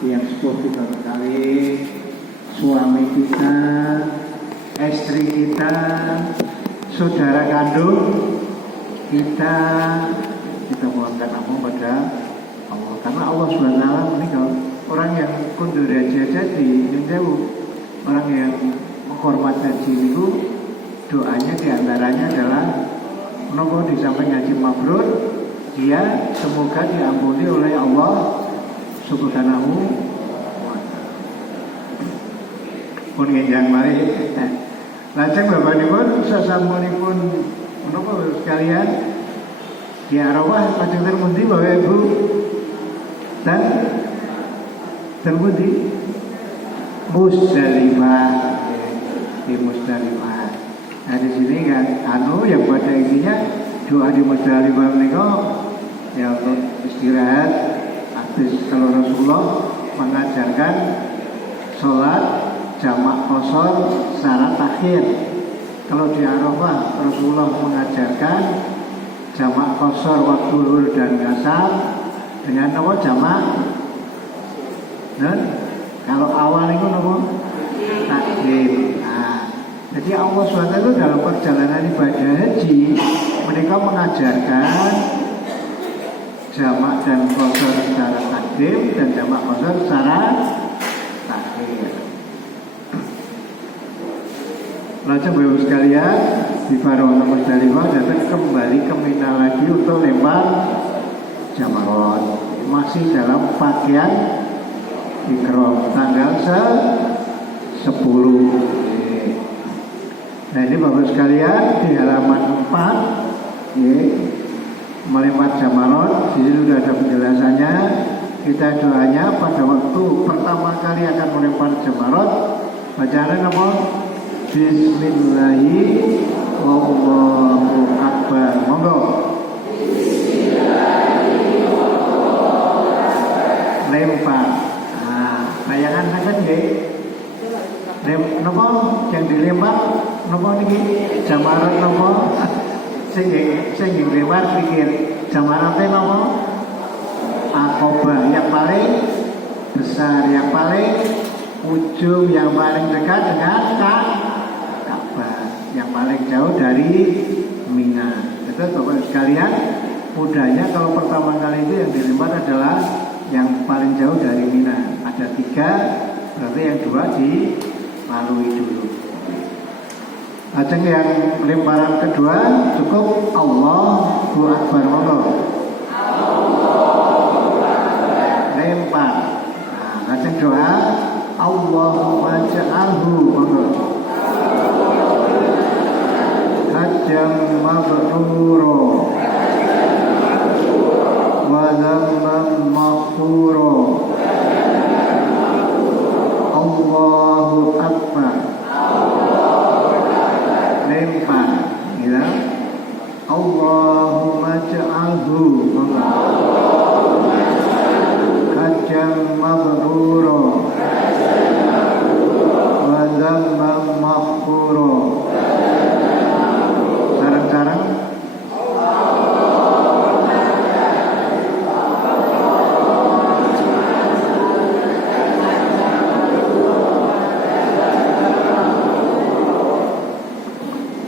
yang sepuh kita sekali, suami kita, istri kita, saudara kandung kita mohonkan ampun pada Allah. Karena Allah SWT menikah orang yang kundur haji jadi orang yang menghormat haji itu doanya diantaranya adalah menunggu di samping haji mabrur, dia semoga diampuni oleh Allah Subhanahu wa ta'ala. Pun ngenjang mari. Lajeng bapanipun sasampunipun menapa sekalian di Arafah lajeng termundi Bapak Ibu dan termundi Musdalifah, di Musdalifah. Nah di sini kan yang pada intinya doa di Musdalifah menika ya untuk istirahat. Habis kalau Rasulullah mengajarkan sholat jamak qashar syarat akhir. Kalau di Arafah Rasulullah mengajarkan jamak qashar waktu zuhur dan asar dengan nama jamak. Dan kalau awal itu nama takdim. Nah, jadi Allah SWT itu dalam perjalanan ibadah haji mereka mengajarkan jamak dan qashar secara takdim dan jamak qashar secara takhir. Lajeng Bapak sekalian di Faroah Musdalifah datang kembali ke Mina lagi untuk lempar jamrah masih dalam pakaian ihram tanggal 10. Nah ini Bapak sekalian di halaman 4 melempar jamrah. Di sini sudah ada penjelasannya. Kita doanya pada waktu pertama kali akan melempar jamrah bacaan apa? Bismillahirrahmanirrahim. Allahu Akbar. Monggo. Lempar. Nah, bayangan sangat nggih. Napa yang dilempar napa niki? Jamarat napa? Sing dilempar pikir jamarate napa? Aqabah yang paling besar, yang paling ujung, yang paling dekat dengan yang paling jauh dari Mina. Itu Bapak sekalian, mudahnya kalau pertama kali itu yang dilempar adalah yang paling jauh dari Mina. Ada 3, berarti yang 2 dilalui dulu. Lajeng yang lemparan kedua cukup Allahu Akbar. Monggo. Lempar. Nah, lajeng doa Allahumma ja'alhu. Monggo. Hajjam mabruro wa dhamman maghfuro. Allahu Akbar. Lempar ya. Allahumma ja'alhu hajjam mabruro wa dhamman maghfuro. Sarang-sarang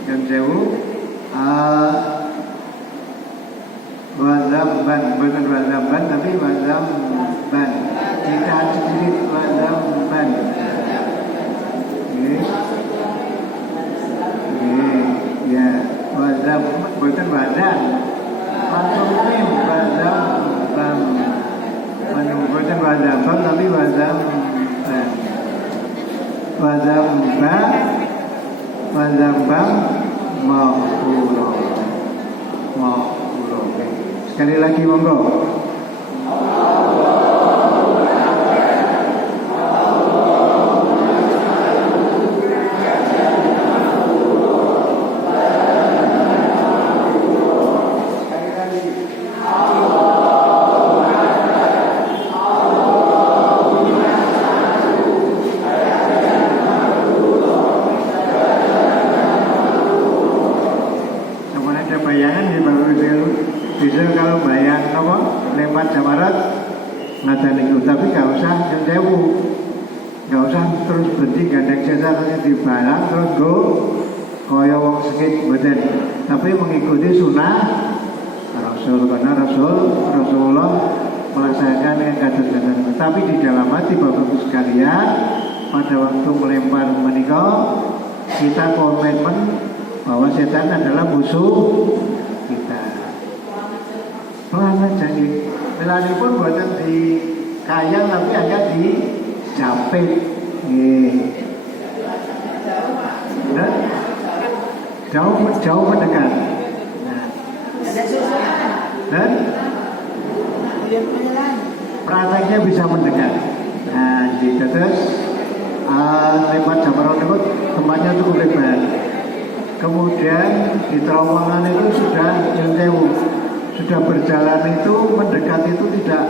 yang jauh wazamban, bukan wazamban tapi wazamban. Kita sedikit wazamban. Ya, wazam bukan wadan. Pantumin wazamban. Bukan wazamban tapi wazamban. Wazamban maghfuro. Sekali lagi monggo. Bayangan ya Bapak Ibu. Bisa kalau bayang apa? tapi gak usah nyewu, gak usah terus berhenti gandeng sesar di barang terus go kaya wong sakit badan, tapi mengikuti sunnah Rasul, karena Rasulullah melaksanakan yang kados-kados. Tapi di dalam hati Bapak-Ibu sekalian, pada waktu melempar menikah, kita komitmen bahwa setan adalah musuh kita. Pelan aja nih. Melani pun buatan di kayang tapi agak dijapit. Jauh mendekat. Nah. Dan prakteknya bisa mendekat. Nah, gitu terus lewat Jambaron itu tempatnya cukup lebar. Kemudian di terowongan itu sudah nyewu, sudah berjalan itu mendekat itu tidak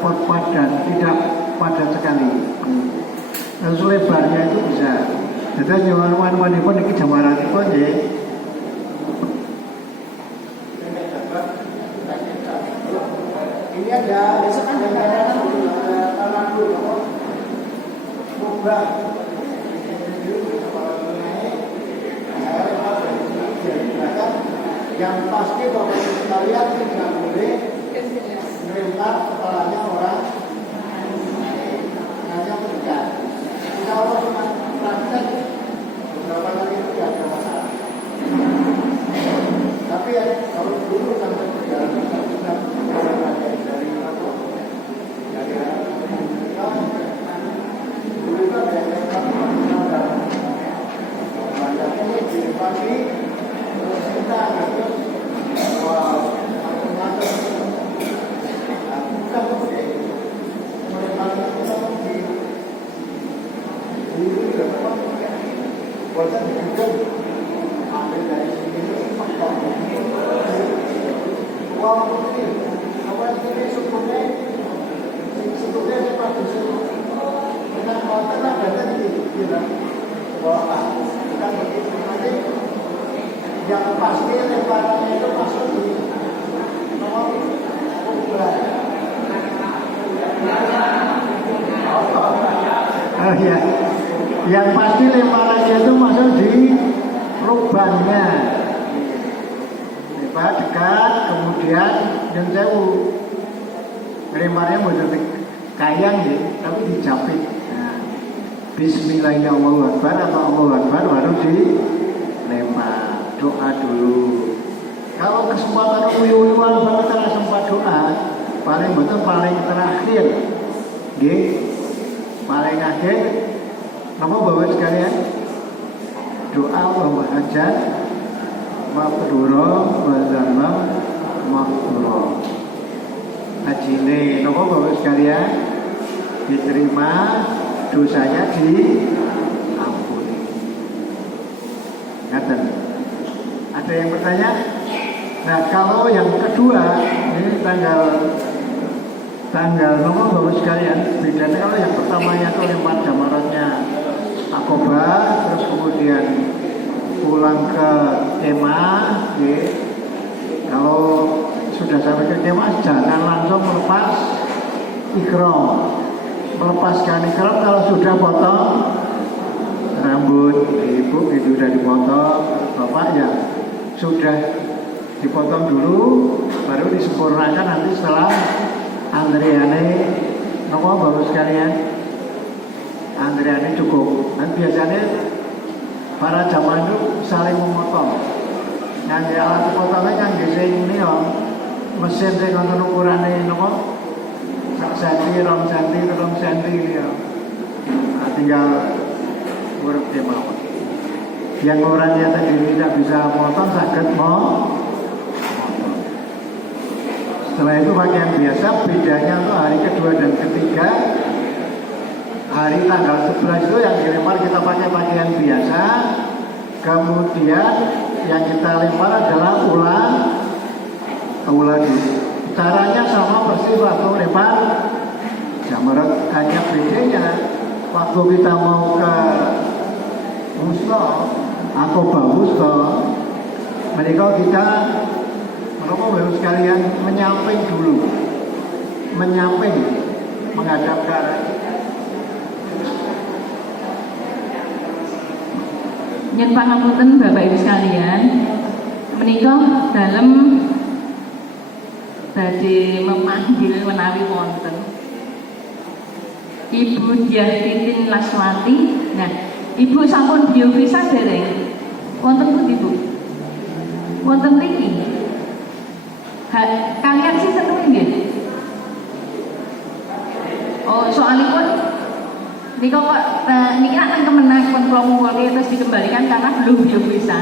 padat, tidak padat sekali. Terus lebarnya itu bisa. Jadi nyawan-nyawan pun di Jambaron itu ya. Ini ada besok kan ada taman dulu, mubah. Yang pasti Bapak sekalian tidak boleh melempar kepalanya orang hanya mendekat. Kalau cuma praktek beberapa kali itu tidak ada masalah. Tapi ya kalau dulu sampai perjalanan kita dari apa? Dari dulu kan ada banyaknya di pagi terus kita terus yang pasti lebarannya itu masuk di nomor ukuran. Oh iya, yang pasti lebarannya itu masuk di lubangnya. Lebar dekat, kemudian yang jauh. Lemparnya mau kayang ya, tapi dijapit. Nah, Bismillahirrahmanirrahim atau Allahu Akbar baru dilempar. Doa dulu. Kalau kesempatan uyuh-uyuhan banget terus sempat doa, paling betul paling terakhir. Nggih. Paling akhir nama Bapak sekalian doa Allahumma hajat maghfura wa dzambam maghfura. Hajine nama Bapak sekalian diterima, dosanya diampuni. Ngaten. Ada yang bertanya? Nah, kalau yang kedua ini tanggal nomor Bapak sekalian, bedanya kalau yang pertamanya itu lempar jamaratnya Aqobah, terus kemudian pulang ke kemah, ya. Kalau sudah sampai ke kemah jangan langsung melepas ikram. Melepaskan ikram kalau sudah potong rambut, ibu itu sudah dipotong, bapak ya sudah dipotong dulu, baru disempurnakan nanti setelah antriane nopo Bapak sekalian, antriane cukup. Dan biasanya para jamaah itu saling memotong. Yang alat potongnya kan geseng ini loh, mesin saya nonton ukurannya nopo 1 cm, 2 cm, 3 cm ini ya. Nah, tinggal urut dia mau. Yang orangnya tadi tidak bisa potong, sakit mau. Setelah itu pakaian biasa, bedanya untuk hari kedua dan ketiga. Hari tanggal 11 itu yang dilempar kita pakai pakaian biasa. Kemudian yang kita lempar adalah ular dulu. Caranya sama persis waktu lempar jamarat, hanya bedanya waktu kita mau ke Musto atau Bamusto, mereka kita Bapak sekalian menyamping dulu, menyamping menghadap ke arah. Yen pangapunten Bapak Ibu sekalian, menika dalem badhe memanggil menawi wonten Ibu Diah Titin Laswati. Nah, Ibu sampun biovisa dereng wonten pundi Bu? Wonten mriki. Kalian sinten nggih? Oh, soalipun nika kok niki nek kemenang pun kula ngumpulke terus dikembalikan karena belum biovisa.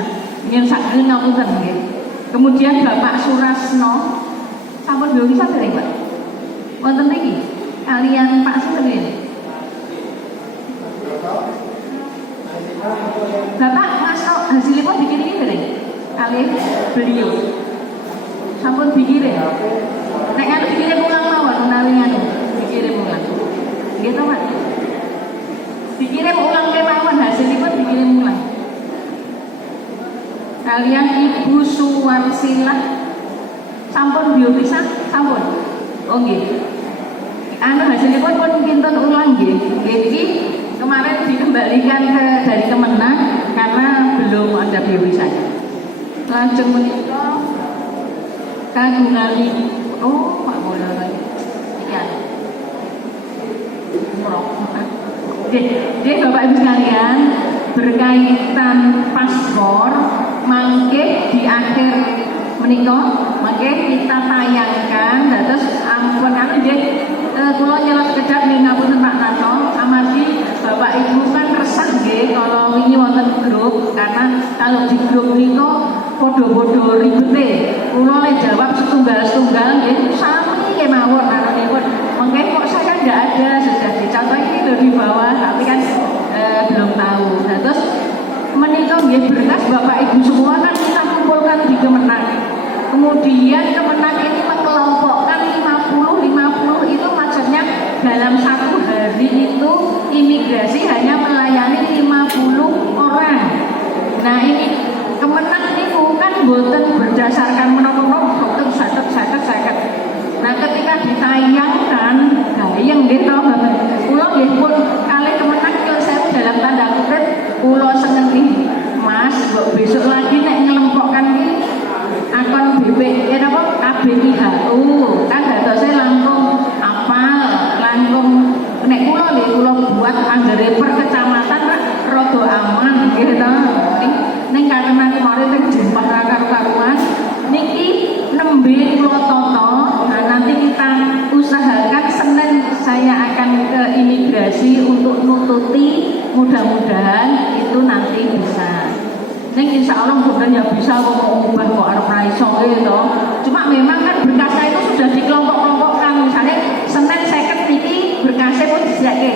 Yen sakjane ngapunten nggih. Kemudian Bapak Surasno sampun biovisa dereng, Pak? Wonten mriki. Kalian Pak sinten nggih? Bapak Mas hasilipun dikirim dereng? Kalian beliau sampun dikirim. Nek anu dikirim ulang mawon menawi anu dikirim ulang. Nggih to, Pak? Dikirim ulang kemawon hasilipun dikirim ulang. Kalian Ibu Suwarsilah sampun biovisa sampun. Oh nggih. Anu hasilipun pun kinten ulang nggih. Nggih iki kemarin dikembalikan dari Kemenang karena belum ada biowisanya. Lajeng menika kagungan Pak Mulyono iki Oke, Bapak Ibu sekalian, berkaitan paspor mangke di akhir menika mangke kita tayangkan terus ampun anu nggih kula nyelat kedap ning ngapunten Pak Tato amargi Bapak Ibu kan resah nggih kalau wingi wonten grup karena kalau di grup niku padha-padha ribete kula le jawab setunggal-setunggal nggih sami kemawon ananipun mangke kok saya ndak ada sudah dicontoh ini lho di bawah tapi kan belum tahu. Nah, terus menika nggih berkas Bapak Ibu semua kan kita kumpulkan di Kemenang. Kemudian Kemenang ini mengelompokkan 50 itu maksudnya dalam satu hari itu imigrasi hanya melayani 50 orang. Nah, ini Kemenang ini bukan boten berdasarkan menapa-menapa boten saket. Nah, ketika ditayangkan gayeng nggih to Bapak. Kula nggih pun kalih Kemenang yo saya dalam tanda kutip kula seneng iki. Mas, kok besok lagi nek ngelempokkan iki akun BP ya napa KBIHU kan datose langkung apal, langkung nek kula buat anggere per kecamatan rada aman nggih to. Ning karena kemarin teng jembah karu-karuan niki nembe kula toto. Nah, nanti kita usahakan Senin saya akan ke imigrasi untuk nututi, mudah-mudahan itu nanti bisa. Ning insya Allah mudah ya bisa kok mau ubah kok arep ra iso gitu. Cuma memang kan berkasnya itu sudah dikelompok-kelompokkan. Misalnya Senin 50 niki berkasnya pun disediake.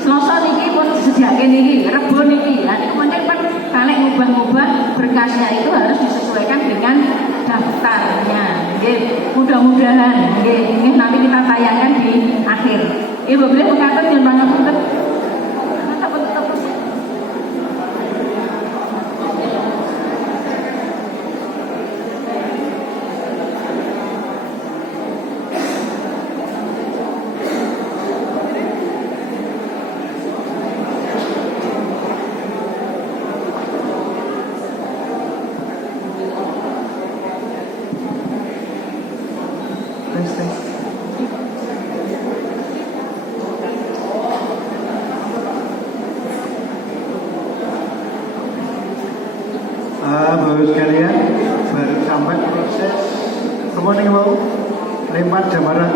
Selasa niki pun disediake niki, Rebo niki. Nah, kemudian kan kalau ngubah-ngubah berkasnya itu harus disesuaikan dengan daftarnya. Nggih, mudah-mudahan nggih nanti kita tayangkan di akhir. Ibu beliau mengatakan yang pangapunten. Bapak sekalian, baru sampai proses apa nih mau lempar gambaran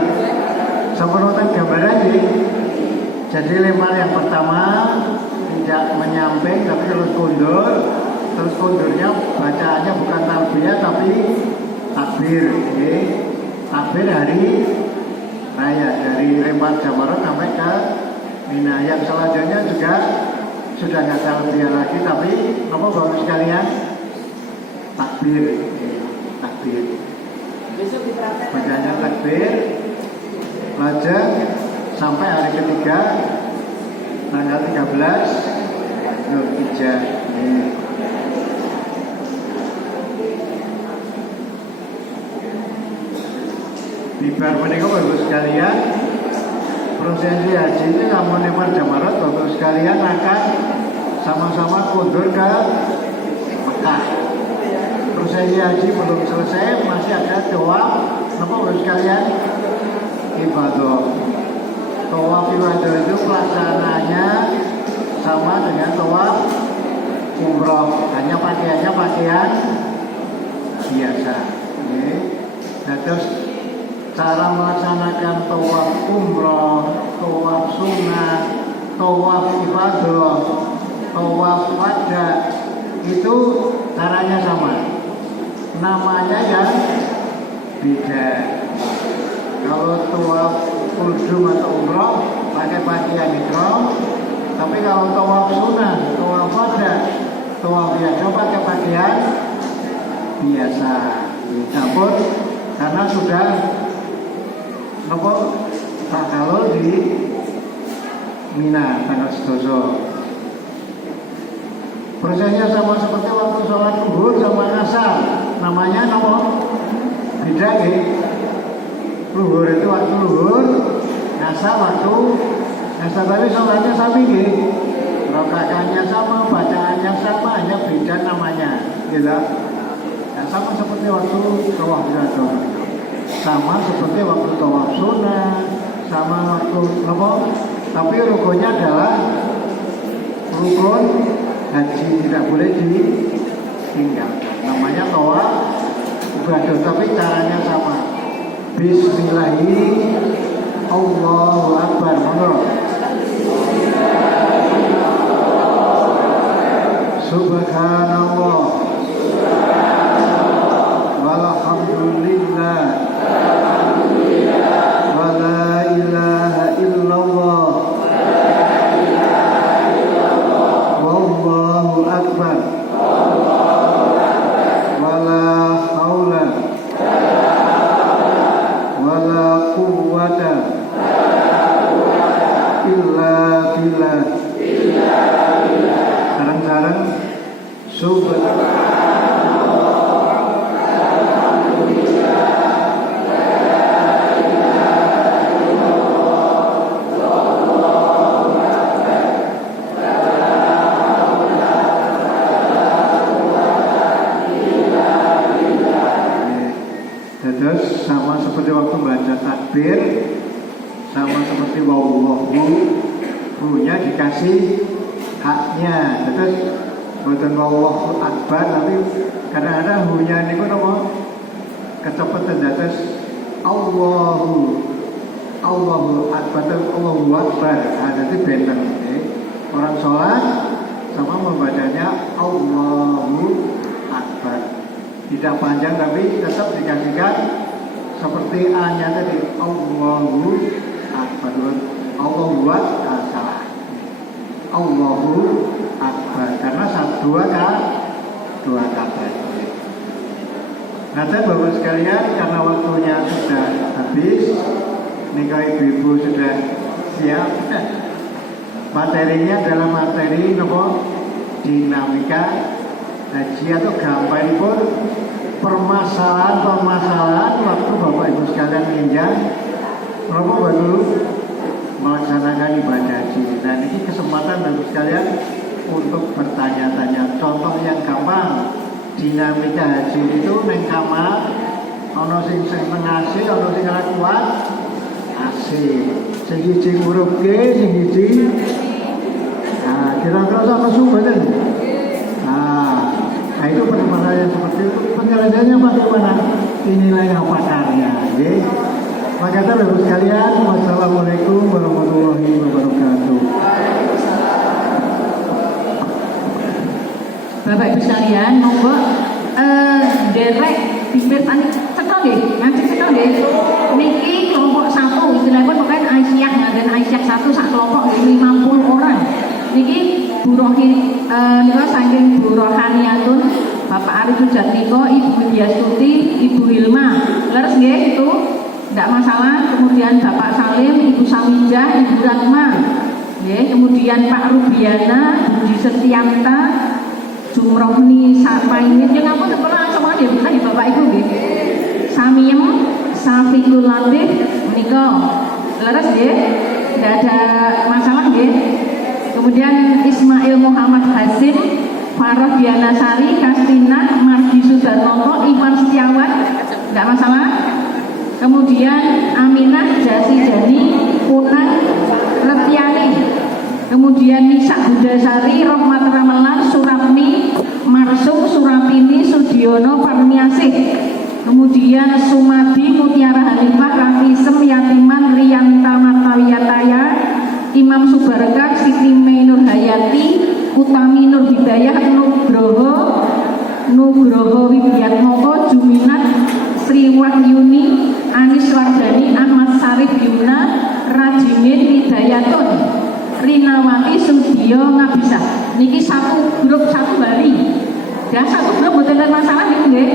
sama nonton gambaran sih. Jadi lempar yang pertama tidak menyamping tapi terus kondurnya bacaannya bukan talbiyah tapi takbir. Takbir hari raya dari lempar gambaran sampai ke Mina. Yang selanjutnya juga sudah nggak talbiyah lagi tapi apa bapak sekalian takbir. Bacanya takbir lajeng sampai hari ketiga tanggal 13 Zulhijjah. Bibar menika Bapak sekalian prosesi haji ini kamu neman Jamarat, Bapak sekalian akan sama-sama kundur ke Mekah. Prosesi haji belum selesai, masih ada doa, Bapak sekalian, ibadah. Tawaf ibadah itu pelaksanaannya sama dengan tawaf umroh, hanya pakaiannya pakaian biasa. Nah, terus cara melaksanakan tawaf umroh, tawaf sunnah, tawaf ibadah, tawaf wada itu caranya sama, namanya yang beda. Kalau tawaf kudum atau umroh pakai pakaian ihram, tapi kalau tawaf sunnah, tawaf wada, tawaf biasa pakai pakaian biasa. Namun karena sudah kalau di Mina tanggal 11. Prosesnya sama seperti waktu sholat zuhur sama asar, namanya beda ya. Zuhur itu waktu zuhur, asar waktu asar, tapi sholatnya sama ya. Rakaatnya sama, bacaannya sama, hanya beda namanya, gitu. Nah, sama seperti waktu tawaf ibadah, sama seperti waktu tawaf sunnah, sama waktu tapi rukunnya adalah rukun haji, tidak boleh ditinggalkan. Namanya tawaf ibadah, tapi caranya sama. Bismillahi Allahu Akbar. Subhanallah walhamdulillah wa la ilaha illallah wallahu akbar wa la haula wa la quwwata illa billah. Sarang-sarang subhanallah. Terus sama seperti waktu baca takbir, sama seperti wallahu, hu-nya dikasih haknya. Terus bukan wallahu akbar, tapi kadang-kadang hu-nya ini pun kecepatan. Terus Allahu akbar, Allahu akbar. Jadi benten. Orang sholat sama membacanya Allahu akbar. Tidak panjang tapi tetap dikasihkan seperti A-nya tadi, Allahu akbar. Allahu akbar, salah. Allahu akbar karena dua kata. Nah, Bapak sekalian, karena waktunya sudah habis, nikah ibu-ibu sudah siap. Materinya adalah materi dinamika haji atau gambar pun permasalahan waktu Bapak Ibu sekalian menginjak baru melaksanakan ibadah haji. Dan ini kesempatan Bapak sekalian untuk bertanya-tanya. Contoh yang gampang, dinamika haji itu neng kamar, ono sing tengah C, ono sing kuat AC, sing hiji huruf G, sing hiji. Nah, kira-kira sama sumbernya. Nah, itu permasalahan seperti itu. Penjelasannya bagaimana? Inilah yang pakarnya. Maka Bapak sekalian, wassalamualaikum warahmatullahi wabarakatuh. Bapak Ibu sekalian, monggo derek bibir tani cekel nggih, ngancik cekel nggih. Niki kelompok 1, istilahipun pokoknya Aisyah, ngaden Aisyah 1 sak kelompok 50 orang. Niki nika saking Bu Rohaniyatun, Bapak Arif Sujatmiko, Ibu Diastuti, Ibu Hilma. Leres nggih itu? Tidak masalah. Kemudian Bapak Salim, Ibu Samijah, Ibu Ratma. Nggih, kemudian Pak Rubiana, Budi Setianta, Jumrohni Sapaini. Ya ngampun sekolah semua nggih, bener Bapak Ibu nggih. Samiem, Safiul Latif menika. Leres nggih? tidak ada masalah nggih. Kemudian Ismail Muhammad Hasim, Faroh Dianasari, Kastina, Margi Sudarmoto, Iwan Setiawan, tidak masalah. Kemudian Aminah Jasi Jani, Punang Retiani, kemudian Nisa Budasari, Rohmat Ramelan, Surapni, Marsum, Surapini, Sudiono, Parmiasih, kemudian Sumadi, Mutiara Hanifah, Rafisem, Yatiman, Rianta Martawiyataya, Imam Subarkah, Siti Nur Hayati, Utami Nur Hidayah, Nugroho Widyatmoko, Juminat, Sri Wahyuni, Anis Wardani, Ahmad Sarif Yumna, Rajimin Hidayatun, Rinawati Sudio Ngabisa. Niki satu grup satu Bali. Ya satu grup mboten masalah niku nggih.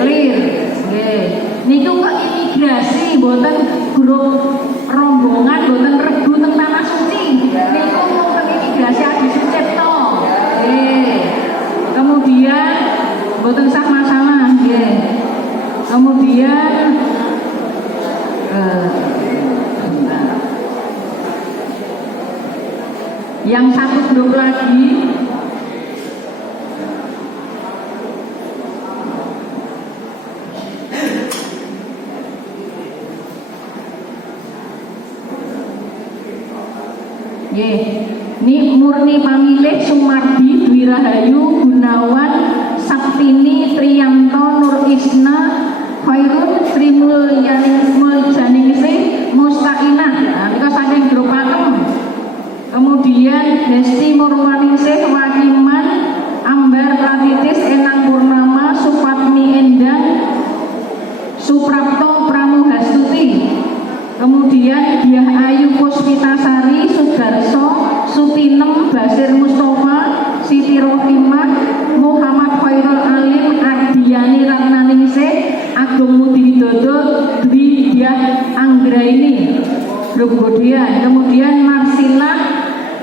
Clear. Nggih. Niku kok imigrasi mboten grup rombongan mboten rebu teng tanah suci. Niku mboten imigrasi Adi Sucipto. Nggih. Kemudian mboten sah masalah nggih. Kemudian yang satu grup lagi ini Murni Pamilih, Sumardi, Dwi Rahayu, Gunawan, Saptini, Triyanto, Nur Isna, Khairun, Sri Muljaningsih, Mustaqinah. Nah, itu saking grup pakem. Kemudian Hesti Murwaningsih, Wakiman, Ambar Pratitis, Enang Purnama, Supatmi Endang, Suprapto Pramuhastuti. Kemudian Diah Ayu Puspitasari, Sudarso, Supinem, Basir Mustafa, Siti Rohimah, Muhammad Khairul Alim, Ardiani Ratnaningsih, Agung Mudi Widodo, Dwi Diah Anggraini, grup kemudian Marsila,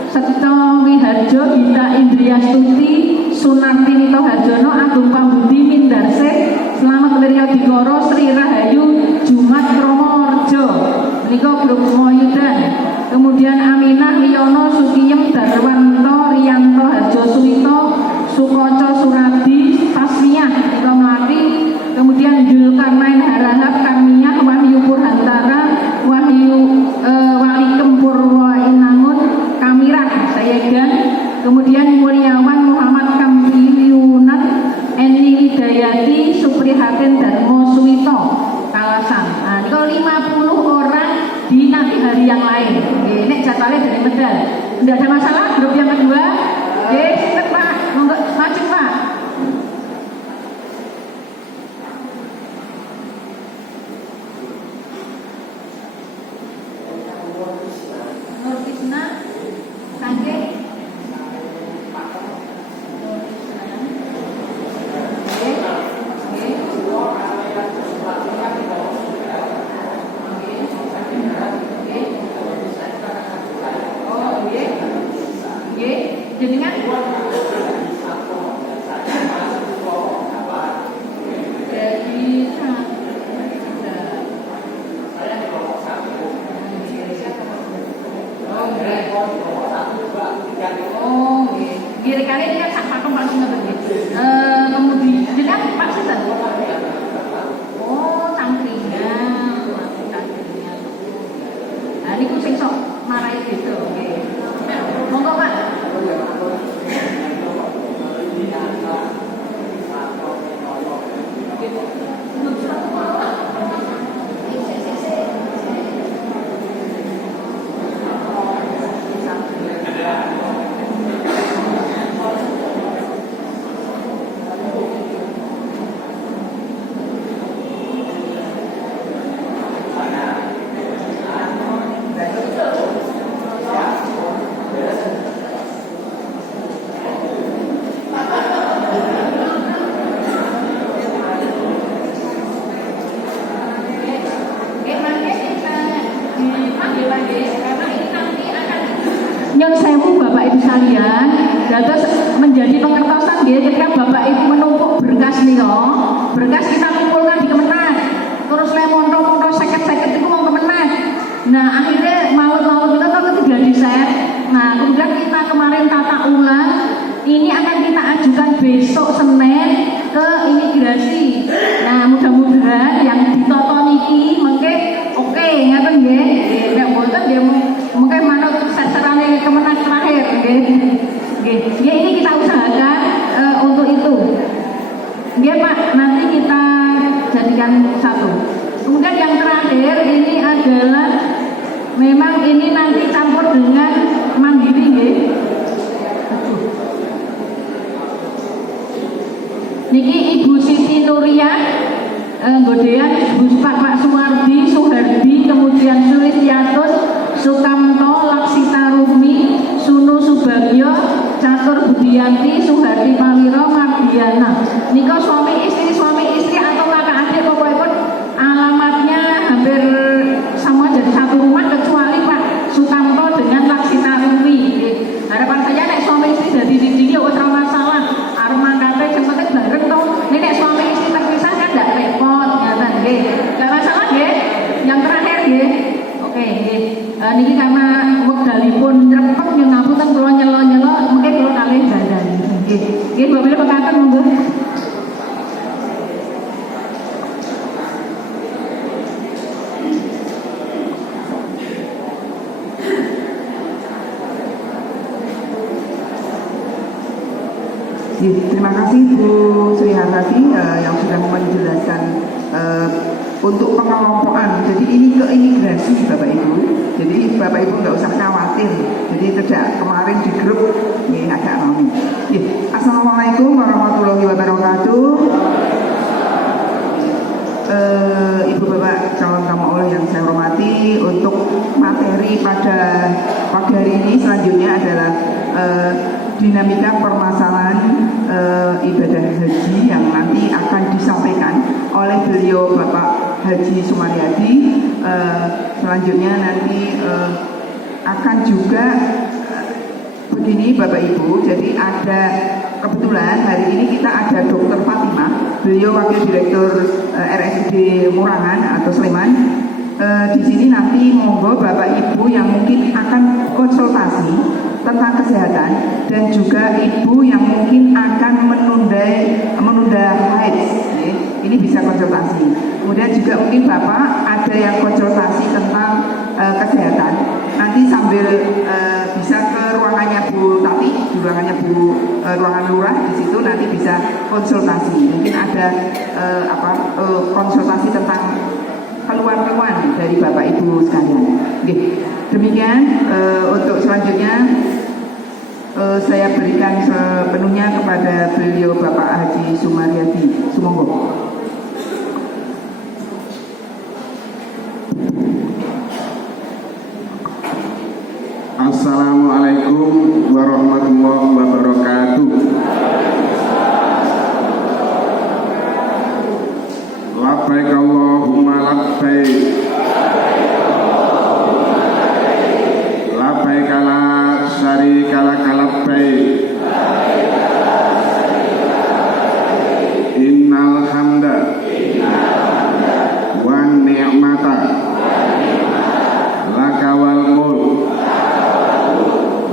Seto Wiharjo, Gita Indriastuti, Sunarti Nito Harjono, Agung Pambudi, Mindarsih, Selamat Wiryo Dikoro, Sri Rahayu, Jumat Kromorjo, niko grup Moyudan. Kemudian Aminah, Wiono, Sukiyem, Darwanto, Rianto, Harjo Suwito, Sukoco, Suradi, Tasmiyah, niko Melati. Kemudian Julkarnain Harahap, Karmiyah, Wahyu Purhantara, Wali Kempurwa Inangun, Kamirah, Sayegan. Kemudian Mulyawan Muhammad Kampiunat, Eni Hidayati, Suprihatin, Darmo Suwito, Kalasan. Nah, itu 50 orang di nanti hari yang lain. Ini jadwalnya dari Medal. Tidak ada masalah. Grup yang kedua, silakan Pak, monggo maju Pak. Nur Isna, Sangke. Jenengan kira-kira ini kan sak pakem paling ngoten nggih. Kemudian jenengan Pak Sinten? Oh, tangkringan. Nah, niku sing sok marai gitu nggih. Monggo Pak. Yang sewu Bapak Ibu sekalian, dados menjadi pengertosan nggih ketika Bapak Ibu menumpuk berkas nika, berkas kita kumpulkan di Kemenag. Terus le monto-monto 50-50 itu wong Kemenag. Nah, akhirnya maut-maut kita dijadikan satu. Kemudian yang terakhir ini adalah memang ini nanti campur dengan mandiri nggih. Niki Ibu Siti Nuria, godean Pak Suwardi, Suhardi, kemudian Sulistiatus, Sukamto, Laksita Rumi, Sunu Subagyo, Catur Budianti, Suhardi Pawiro, Mardiana. Niko suami istri atau kakak adik pokoknya alamatnya hampir semua jadi satu rumah kecuali Pak Sukamto dengan Laksita Rumi. Harapan saya nek suami istri jadi di ya ora masalah. Arep mangkate sing penting bareng to. Nek suami istri terpisah kan ndak repot, ngaten nggih. Enggak masalah nggih. Yang terakhir nggih. Oke, nggih. Niki karena wekdalipun nyrepet yang ngapunten kula nyelo-nyelo mungkin kula kalih dandani. Nggih. Nggih, Bapak Ibu pekaten monggo. Terima kasih Bu Sri Hartati yang sudah menjelaskan untuk pengelompokan. Jadi ini keimigrasi Bapak Ibu. Jadi Bapak Ibu nggak usah khawatir. Jadi tidak kemarin di grup ini agak ramai. Assalamualaikum warahmatullahi wabarakatuh. Ibu Bapak calon tamu yang saya hormati, untuk materi pada pagi hari ini selanjutnya adalah dinamika permasalahan ibadah haji yang nanti akan disampaikan oleh beliau Bapak Haji Sumaryadi. Selanjutnya nanti akan juga begini Bapak Ibu, jadi ada kebetulan hari ini kita ada Dr. Fatimah, beliau Wakil Direktur RSUD Murangan atau Sleman. Di sini nanti monggo Bapak Ibu yang mungkin akan konsultasi tentang kesehatan dan juga ibu yang mungkin akan menunda haid, ini bisa konsultasi. Kemudian juga mungkin Bapak ada yang konsultasi tentang kesehatan, nanti sambil bisa ke ruangannya Bu Tati, di ruangannya ruangan lurah di situ nanti bisa konsultasi. Mungkin ada konsultasi tentang keluhan-keluhan dari Bapak Ibu sekalian. Oke. Demikian untuk selanjutnya saya berikan sepenuhnya kepada beliau Bapak Haji Sumaryadi. Sumonggo. Assalamualaikum warahmatullahi wabarakatuh. Labbaik Allahumma labbaik. Labbaik la syarika lak labbaik. Innal hamda wan ni'mata laka wal mulk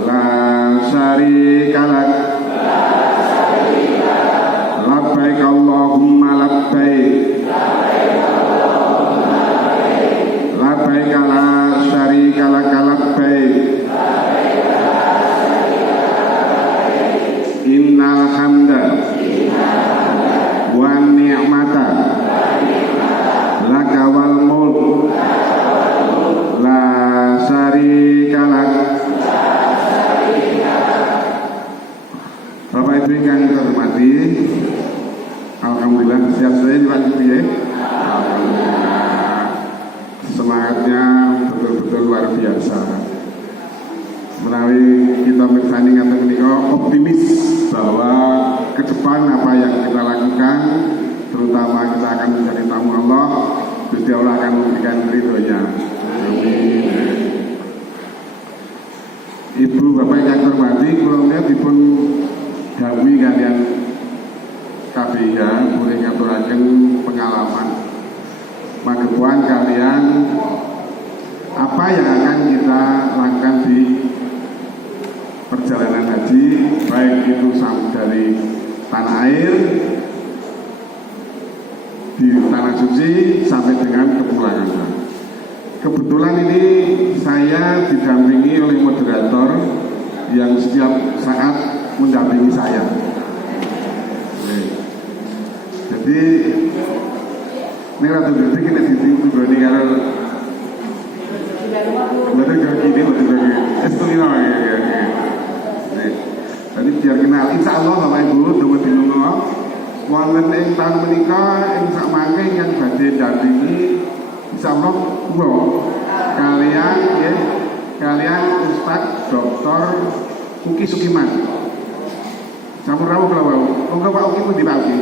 la syarika lak. Labbaik Allahumma labbaik. Labbaik la syarika lak labbaik. Innal hamda wa ni'mata laka wal mulk la syarika lak. Bapak Ibu yang terhormati, alhamdulillah siap saya dilanjut ya. Semangatnya betul-betul luar biasa. Melalui kita bersanding atau menikah optimis bahwa ke depan apa yang kita lakukan, terutama kita akan menjadi tamu Allah, Gusti Allah akan memberikan ridhonya. Amin. Ibu Bapak yang terhormati, kula dipun dawuhi kalian KBH boleh ngaturaken pengalaman magepuan kalian apa yang akan kita lakukan di perjalanan haji, baik itu dari tanah air di tanah suci sampai dengan kepulangan. Kebetulan ini saya didampingi oleh moderator yang setiap saat mendampingi saya. Jadi Ini ratu gede kita ditunggoni karo betul gak gini, betul gak gini. Estumino ya. Jadi biar kenal, insya Allah Bapak Ibu tunggu di lungo. Wonten ing tahun menika ing sak mangke yang badhe dampingi insya Allah kalian Ustaz Dr. Uki Sukiman. Sampun rawuh kula wau. Monggo Pak Uki pundi Pak Uki?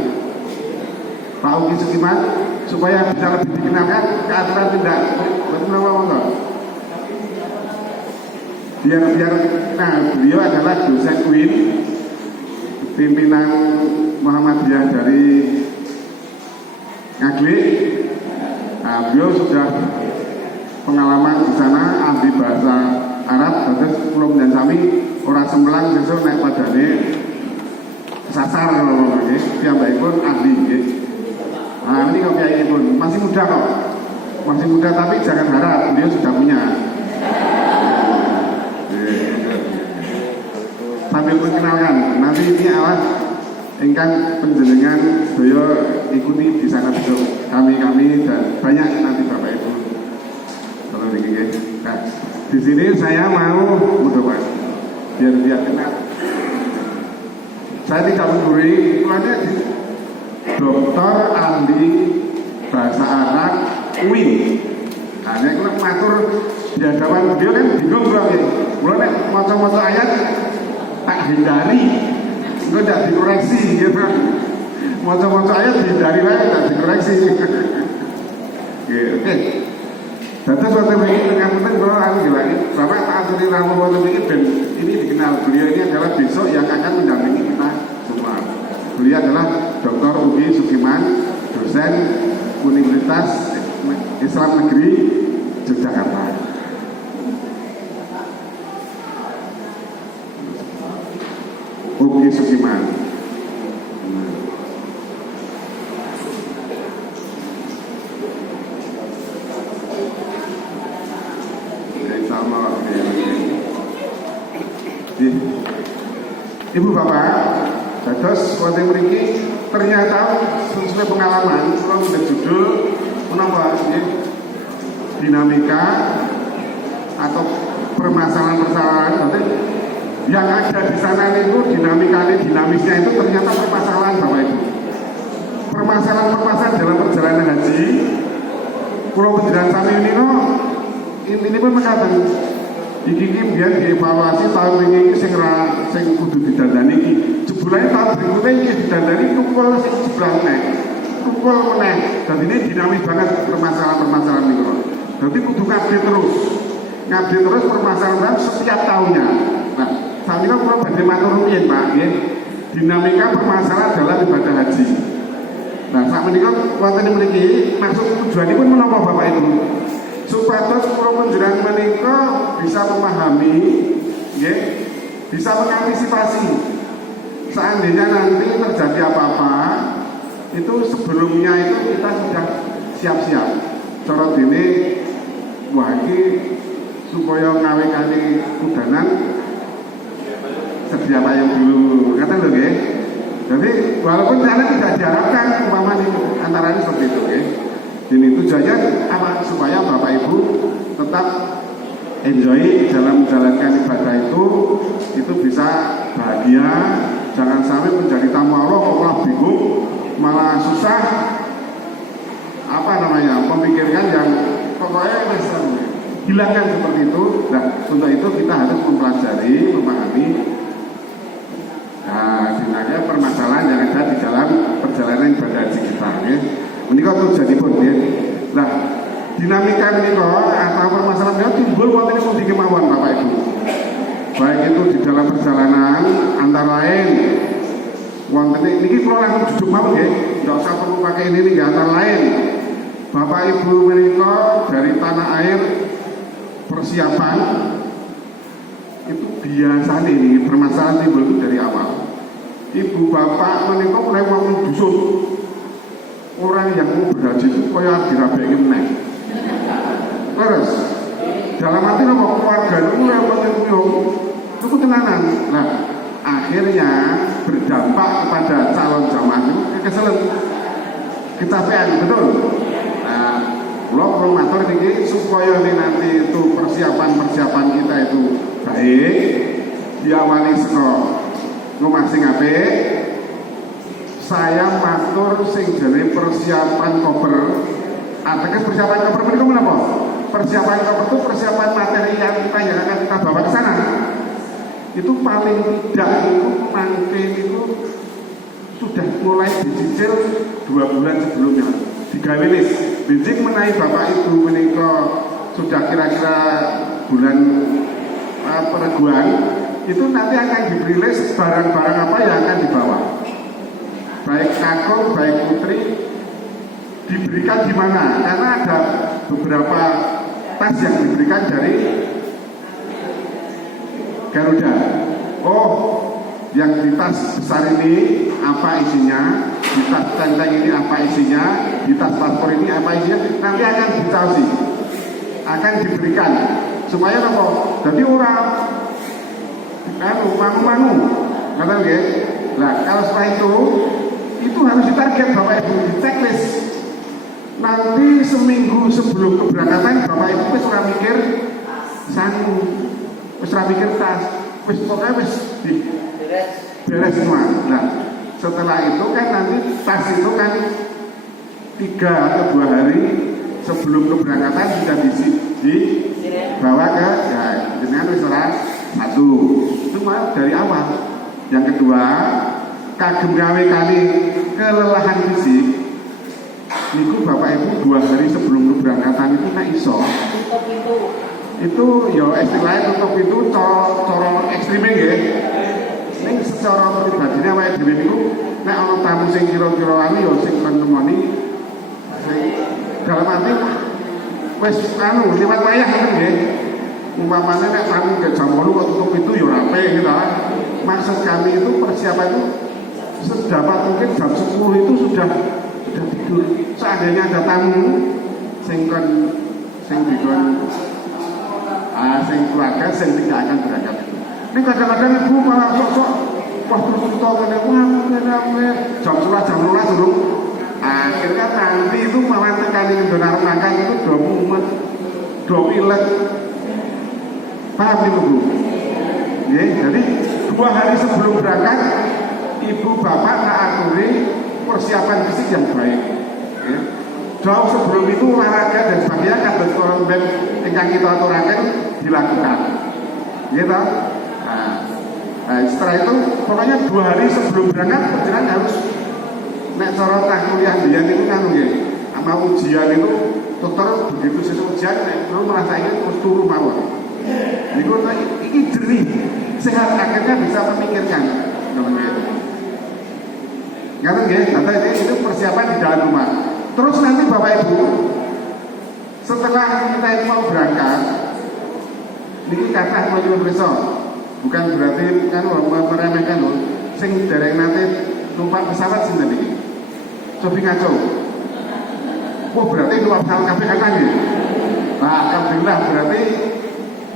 Pak Uki Sukiman supaya bisa lebih dikenalkan ke aturan tindak. Betul napa monggo? Biar beliau adalah dosen UIN, pimpinan Muhammadiyah dari Ngaglik. Nah, beliau sudah pengalaman di sana, ahli bahasa Arab, terus pulau dan sami orang semelang besok naik padane sasar kalau ngomong ini, piyambak pun ahli. Nah, ini kok kiai pun masih muda kok, masih muda tapi jangan harap beliau sudah punya. Sambil mengenalkan, nanti ini awas ingkang penjenengan beliau ikuti di sana besok kami dan banyak nanti Bapak Ibu. Kalau begini, nah di sini saya mau mencoba biar kenal. Saya tidak menggurui, makanya dokter ahli bahasa Arab UIN. Nah, ini kalau matur di hadapan beliau kan bingung bro, mulai macam-macam ayat tak hindari, itu tidak dikoreksi gitu. Macam-macam ayat dihindari lah, tidak dikoreksi. Oke. Tentu suatu begini dengan penting bahwa aku bilangin Bapak tak aturi ramu waktu begini dan ini dikenal beliau ini adalah besok yang akan mendampingi kita semua. Beliau adalah Dr. Uki Sukiman, dosen Universitas Islam Negeri Yogyakarta. Uki Sukiman. Ibu Bapak, dados wonten mriki ternyata sesuai pengalaman kula nulis judul menapa dinamika atau permasalahan-permasalahan yang ada di sana itu dinamisnya itu ternyata permasalahan Bapak Ibu. Permasalahan dalam perjalanan haji Pulau Penjeran Sami ini pun mengatakan iki biar dievaluasi tahun ini sing kudu didandani iki. Jebulane tahun berikutnya iki didandani tukul sing sebelah tukul meneh. Dan ini dinamis banget permasalahan niku. Jadi kudu ngabdi terus permasalahan setiap tahunnya. Nah, saat ini kalau badhe matur rumiyin Pak, nggih. Dinamika permasalahan dalam ibadah haji. Nah, saat menika wonten mriki maksud tujuanipun menapa Bapak Ibu? Supados kula panjenengan menika bisa memahami, nggih, bisa mengantisipasi. Seandainya nanti terjadi apa-apa, itu sebelumnya itu kita sudah siap-siap. Cara dene wah iki supaya ngawekani kudanan sedia payung dulu, kata lho nggih. Jadi walaupun sana tidak diharapkan umpama antara ini seperti itu, nggih. Ini tujuannya apa? Supaya Bapak Ibu tetap enjoy dalam menjalankan ibadah itu bisa bahagia, jangan sampai menjadi tamu Allah kok malah bingung, malah susah memikirkan yang pokoknya hilangkan seperti itu. Nah, untuk itu kita harus mempelajari, memahami dinamika permasalahan yang ada di dalam perjalanan ibadah haji kita. Menika tujuanipun nggih. Nah, dinamika menika atau permasalahan menika timbul wonten ing pundi kemawon Bapak Ibu. Baik itu di dalam perjalanan antara lain wonten niki kula langsung duduk mawon nggih, enggak usah perlu pakai ini nggih, antara lain Bapak Ibu menika dari tanah air persiapan itu biasa nih permasalahan timbul itu dari awal. Ibu bapak menika mulai wong dusun. Orang yang mau berhaji itu kaya dirabeki meneh. Terus dalam arti apa keluarga itu mulai wong itu tenanan. Nah, akhirnya berdampak kepada calon jamaah itu kekeselan, kecapean, betul. Nah, kalau matur ini supaya nanti itu persiapan kita itu baik, diawali sekolah ngomong sing apik. Saya matur sing jenenge persiapan koper. Ateges persiapan koper menika menapa? Persiapan koper itu persiapan materi yang akan kita bawa ke sana. Itu paling tidak itu mangke itu sudah mulai dicicil 2 bulan sebelumnya. Digawe list. Benjing menaik bapak ibu menika sudah kira-kira bulan pereguan, itu nanti akan diberi list barang-barang apa yang akan dibawa. Baik kakung, baik putri diberikan di mana? Karena ada beberapa tas yang diberikan dari Garuda. Oh, yang di tas besar ini apa isinya? Di tas centeng ini apa isinya? Di tas paspor ini apa isinya? Nanti akan dicausi, akan diberikan supaya apa? Jadi orang mangu-mangu, kata nggih. Nah, kalau setelah itu harus ditarget Bapak Ibu, di checklist. Nanti seminggu sebelum keberangkatan Bapak Ibu wis ora mikir sangu, wis ora mikir tas, wis pokoknya wis beres semua. Nah, setelah itu kan nanti tas itu kan 3 atau 2 hari sebelum keberangkatan sudah dibawa ke ya dengan restoran 1. Itu mah dari awal. Yang kedua, kagem gawe kali kelelahan fisik niku Bapak Ibu 2 hari sebelum keberangkatan itu nek iso itu ya istilahnya tutup itu cara ekstreme nggih. Ning secara pribadine awake dhewe niku nek ana tamu sing kira-kira anu ya sing nemoni sing dalam arti wis liwat wayah ngoten nggih. Umpamane nek tamu ke jam 8 kok tutup itu ya rapi gitu. Maksud kami itu persiapan itu sedapat mungkin jam 10 itu sudah tidur. Seandainya ada tamu sing dikon sing keluarga sing tidak akan berangkat itu. Ini kadang-kadang ibu malah sok-sok wah terus kita jam 11 jam 12 dulu. Akhirnya nanti itu malah tekani donar makan itu do mumet, do pilek. Paham nih Bu? Ya, jadi 2 hari sebelum berangkat ibu bapak tak aturi persiapan fisik yang baik. Ya. Jauh sebelum itu olahraga dan sebagainya kados orang band ingkang kita aturaken dilakukan. Gitu. Nah, setelah itu pokoknya 2 hari sebelum berangkat perjalanan harus nek cara tah kuliah biyen itu kan nggih. Sama ujian itu tutor begitu sesuai ujian nek merasa ingin terus turu mawon. Niku iki jernih, sehat akhirnya bisa memikirkan. Ngerti nggih? Nanti itu persiapan di dalam rumah. Terus nanti Bapak Ibu setelah kita itu mau berangkat, niki kata kalau besok bukan berarti kan meremehkan loh. Sing dereng nanti numpak pesawat sinten iki? Cobi ngaco. Wah berarti numpak pesawat kabeh kata nggih. Nah, alhamdulillah berarti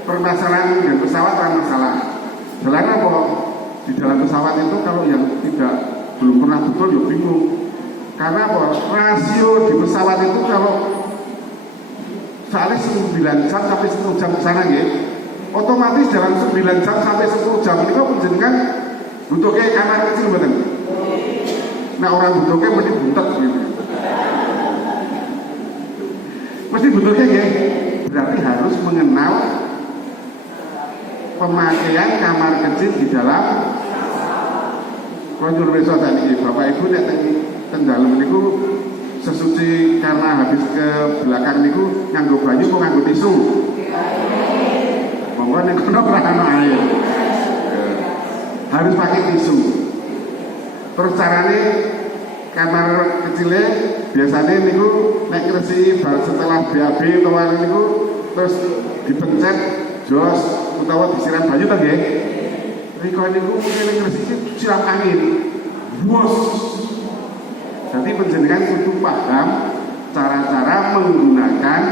permasalahan dengan pesawat adalah masalah. Jalan apa? Di dalam pesawat itu kalau yang belum pernah betul ya bingung. Karena apa? Rasio di pesawat itu kalau soalnya 9 jam sampai 10 jam ke sana ya, otomatis dalam 9 jam sampai 10 jam ini kok menjadikan butuhnya kamar kecil betul. Nah orang butuhnya mesti buntet gitu. Mesti butuhnya ya, berarti harus mengenal pemakaian kamar kecil di dalam konjur besok tadi. Bapak Ibu nek teng dalem niku sesuci karena habis ke belakang niku nganggo banyu kok nganggo tisu. Monggo nek kono ora ana air. Harus pakai tisu. Terus carane kamar kecilnya biasanya niku nek ngresi setelah BAB utawa niku terus dipencet jos utawa disiram banyu to nggih. Riko niku mungkin ngresi siram angin. Bos. Jadi penjenengan kudu paham cara-cara menggunakan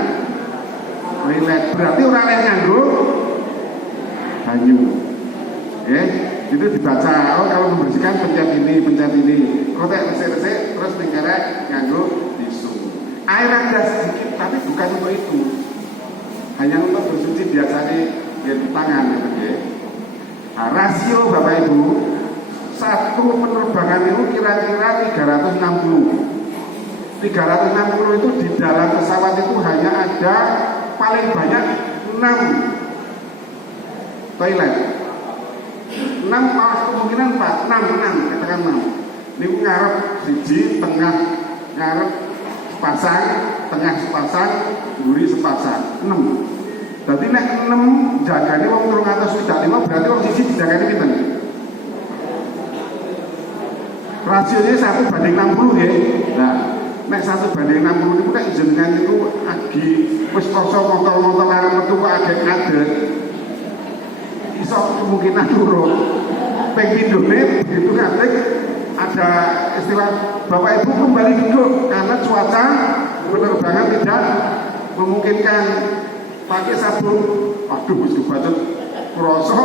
toilet. Berarti ora oleh nganggo banyu. Itu dibaca, oh kalau membersihkan pencet ini. Kotek resik-resik terus ningkara nganggo tisu. air ada sedikit, tapi bukan untuk itu. Hanya untuk bersuci biasanya di tangan gitu ya. Nah, rasio Bapak Ibu, satu penerbangan itu kira-kira 360. 360 itu di dalam pesawat itu hanya ada paling banyak 6 toilet. 6 malah kemungkinan 6 katakan 6. Ini ngarep siji, tengah ngarep sepasang, tengah sepasang, guri sepasang, 6. Jadi nek 6 jagane wong 305 berarti wong siji dijagane pinten? Rasionya 1:60 nggih. Nah, nek 1:60 niku nek jenengan niku agi wis krasa motor-motor arep metu kok agek-agek. Iso kemungkinan turun. Ping pindhone begitu ngadeg ada istilah Bapak Ibu kembali duduk karena cuaca penerbangan tidak memungkinkan pakai sabun. Aduh wis kebacut krasa.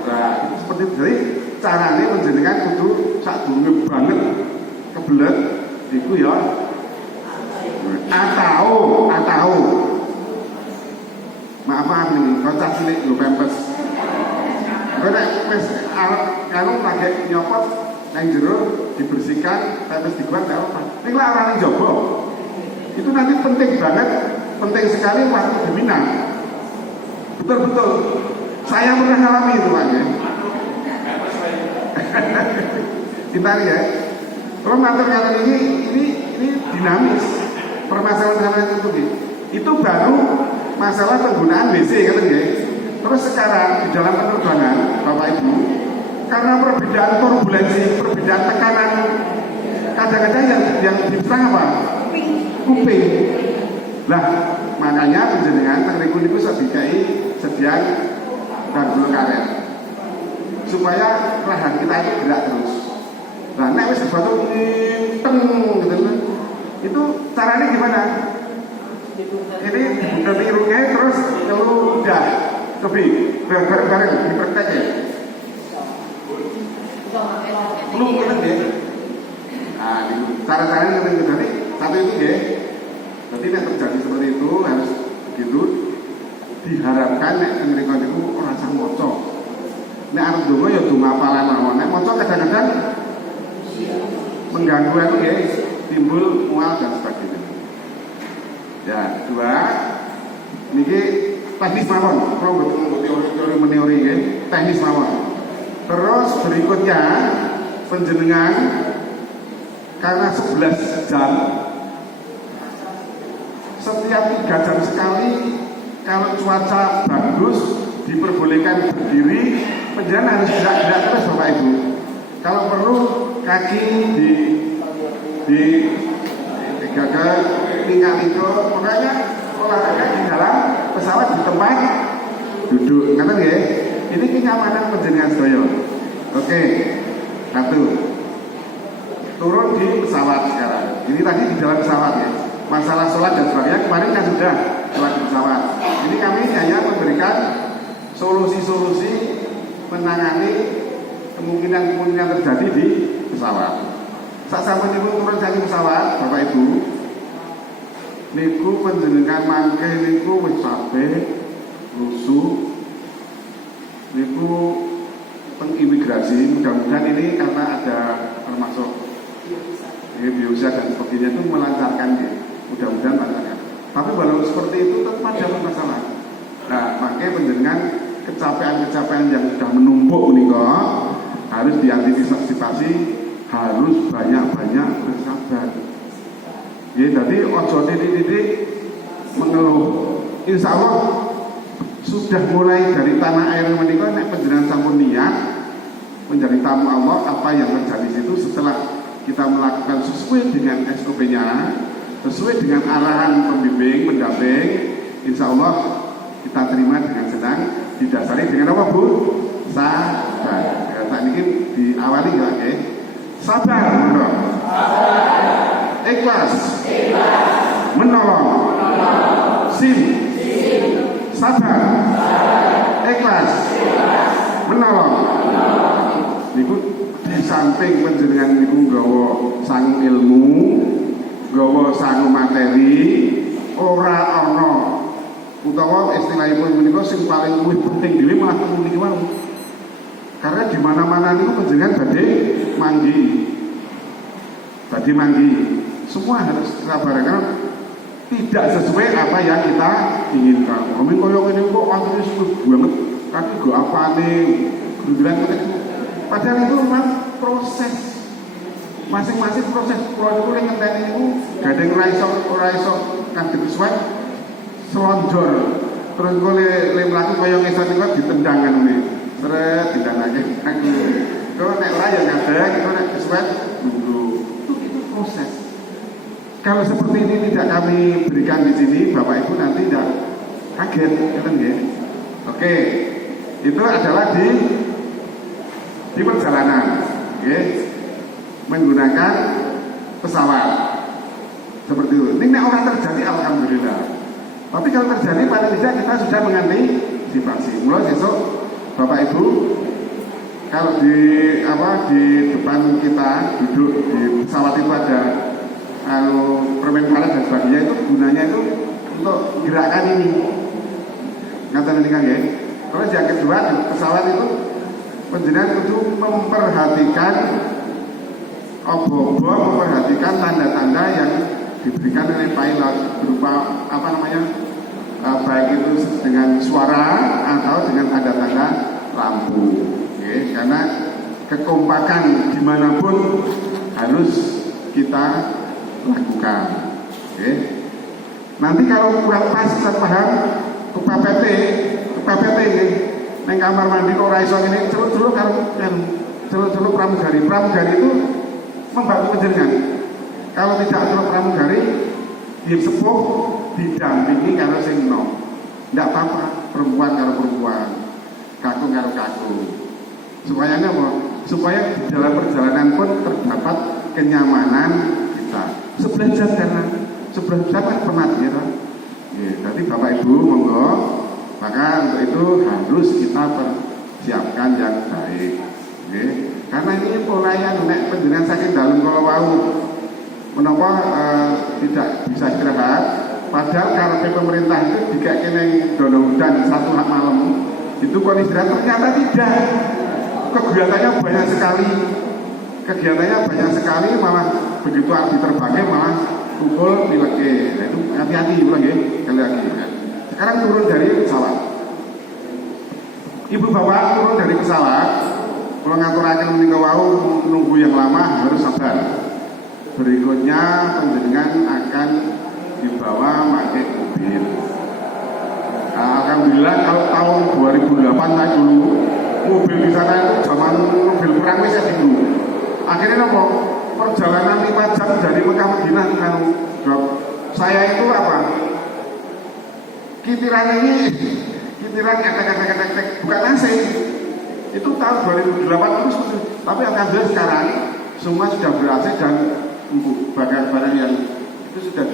Nah, seperti itu. Jadi carane panjenengan kudu sadurunge banget kebelet iku ya atau maaf nih kocak cilik lho pempes. Kok nek wis arep karo lagi nyopot nang jero dibersihkan pempes dibuang enggak apa. Ning lak ora ning jaba. Itu nanti penting banget, penting sekali waktu di Mina. Betul-betul. Saya pernah alami itu Pak ya. Kita ya. Kalau matur kata ini dinamis. Permasalahan itu baru masalah penggunaan WC kan ya. Terus sekarang di dalam penerbangan Bapak Ibu, karena perbedaan turbulensi, perbedaan tekanan, kadang-kadang yang diserang apa? Kuping. Lah makanya penjenengan teknik itu sediaan gandul karet supaya rahang kita itu gerak terus. Nah, nek wis sesuatu teng gitu kan. Itu caranya gimana? Ini dibuka irungnya terus kalau udah kebi bareng-bareng dipraktek ya. Lu kan ya. Nah, itu cara-caranya yang tadi satu itu ya. Nanti nek terjadi seperti itu harus begitu diharapkan nek mereka itu ora sang maca. Nek arep donga ya donga apalan mawon. Nek maca kadang-kadang mengganggu itu ya, timbul mual dan sebagainya. Ya, kedua, niki teknis mawon, kalau teori meneori ya, teknis mawon. Terus berikutnya penjenengan karena 11 jam, setiap 3 jam sekali kalau cuaca bagus diperbolehkan berdiri, penjenengan harus gerak-gerak terus Bapak Ibu. Kalau perlu kaki di gagal tinggal itu, makanya olahraga di dalam pesawat di tempat duduk, kata ya. Ini kenyamanan penjenengan sedaya. Oke, satu turun di pesawat sekarang. Ini tadi di dalam pesawat ya. Masalah sholat dan sebagainya kemarin kan sudah sholat di pesawat. Ini kami hanya memberikan solusi-solusi menangani kemungkinan terjadi di pesawat. Saat sampai niku turun dari pesawat, Bapak Ibu, niku panjenengan mangke niku wis sampai rusuh, niku pengimigrasi. Mudah-mudahan ini karena ada termasuk biasa dan sebagainya itu melancarkan ya. Mudah-mudahan melancarkan. Tapi walau seperti itu tetap ada masalah. Nah, makanya panjenengan kecapean-kecapean yang sudah menumpuk menika harus diantisipasi, harus banyak-banyak bersabar. Ya, jadi ojo titik-titik mengeluh. Insya Allah sudah mulai dari tanah air menika nek panjenengan sampun niat menjadi tamu Allah, apa yang terjadi situ setelah kita melakukan sesuai dengan SOP-nya, sesuai dengan arahan pembimbing, pendamping, insya Allah kita terima dengan senang, didasari dengan apa Bu? Sabar. Ya, saat ini diawali ya, okay? Sabar, menolong. Ikhlas, menolong. Sim, sabar, ikhlas, menolong. Niku di samping panjenengan niku nggawa sang ilmu, nggawa sangu materi ora ana utawa istilahipun menika sing paling luwih penting dhewe malah teng mriki wae. Karena di mana-mana niku panjenengan badhe manggi. Semua harus sabar karena tidak sesuai apa yang kita inginkan. Kami koyo ngene kok anturis banget. Kaki go apane? Grudulan itu. Padahal itu memang proses. Masing-masing proses kula niku ning ngenteni niku gadeng ora iso kadek suwek selonjor. Terus kok le mlaku koyo ngeso niku ditendang ngene. Seret ditandake. Kok nek ora ya ngadeg, kok nek suwek nunggu. Itu proses. Kalau seperti ini tidak kami berikan di sini, Bapak Ibu nanti tidak kaget, kan ya? Oke, itu adalah di perjalanan, oke? Menggunakan pesawat seperti itu. Ini orang terjadi, alhamdulillah. Tapi kalau terjadi, paling tidak kita sudah mengantisipasi. Mulai besok, Bapak Ibu, kalau di depan kita duduk di pesawat itu ada permen karet dan sebagainya, itu gunanya itu untuk gerakan ini. Ngatain ini kan ya. Terus yang kedua di pesawat itu panjenengan kudu memperhatikan memperhatikan tanda-tanda yang diberikan oleh pilot berupa baik itu dengan suara atau dengan tanda-tanda lampu. Oke, karena kekompakan dimanapun harus kita lakukan. Oke. Nanti kalau kurang pas paham kepepet ini neng kamar mandi kok ora iso ngene celuk-celuk karo celuk-celuk pramugari. Pramugari itu membantu panjenengan. Kalau tidak celuk pramugari, yang sepuh didampingi karo sing enom. Ndak apa-apa, perempuan karo perempuan, kakung karo kakung. Supaya apa? Supaya di dalam perjalanan pun terdapat kenyamanan kita. 11 jam karena 11 jam kan penat ya kan? Ya, jadi Bapak Ibu monggo, maka untuk itu harus kita persiapkan yang baik. Ya. Karena ini pelayan nek panjenengan saking dalem kala wau menapa tidak bisa istirahat, padahal karena pemerintah itu dikasih ning dono hujan 1 malam itu kon istirahat, ternyata tidak. Kegiatannya banyak sekali, malah begitu arti terbangnya malah kumpul pileke. Nah, itu hati-hati pulang ya, sekali lagi. Sekarang turun dari pesawat. Ibu bapak turun dari pesawat, kalau ngaturaken menika wau nunggu yang lama harus sabar. Berikutnya panjenengan akan dibawa pakai mobil. Nah, alhamdulillah kalau tahun 2008 saya dulu mobil di sana itu zaman mobil perang wis dulu. Akhirnya apa? Perjalanan 5 jam dari Mekah Madinah kan saya itu apa? Kitiran kata bukan AC. Itu tahun 2008 terus, tapi alhamdulillah sekarang semua sudah ber-AC dan barang-barang yang itu sudah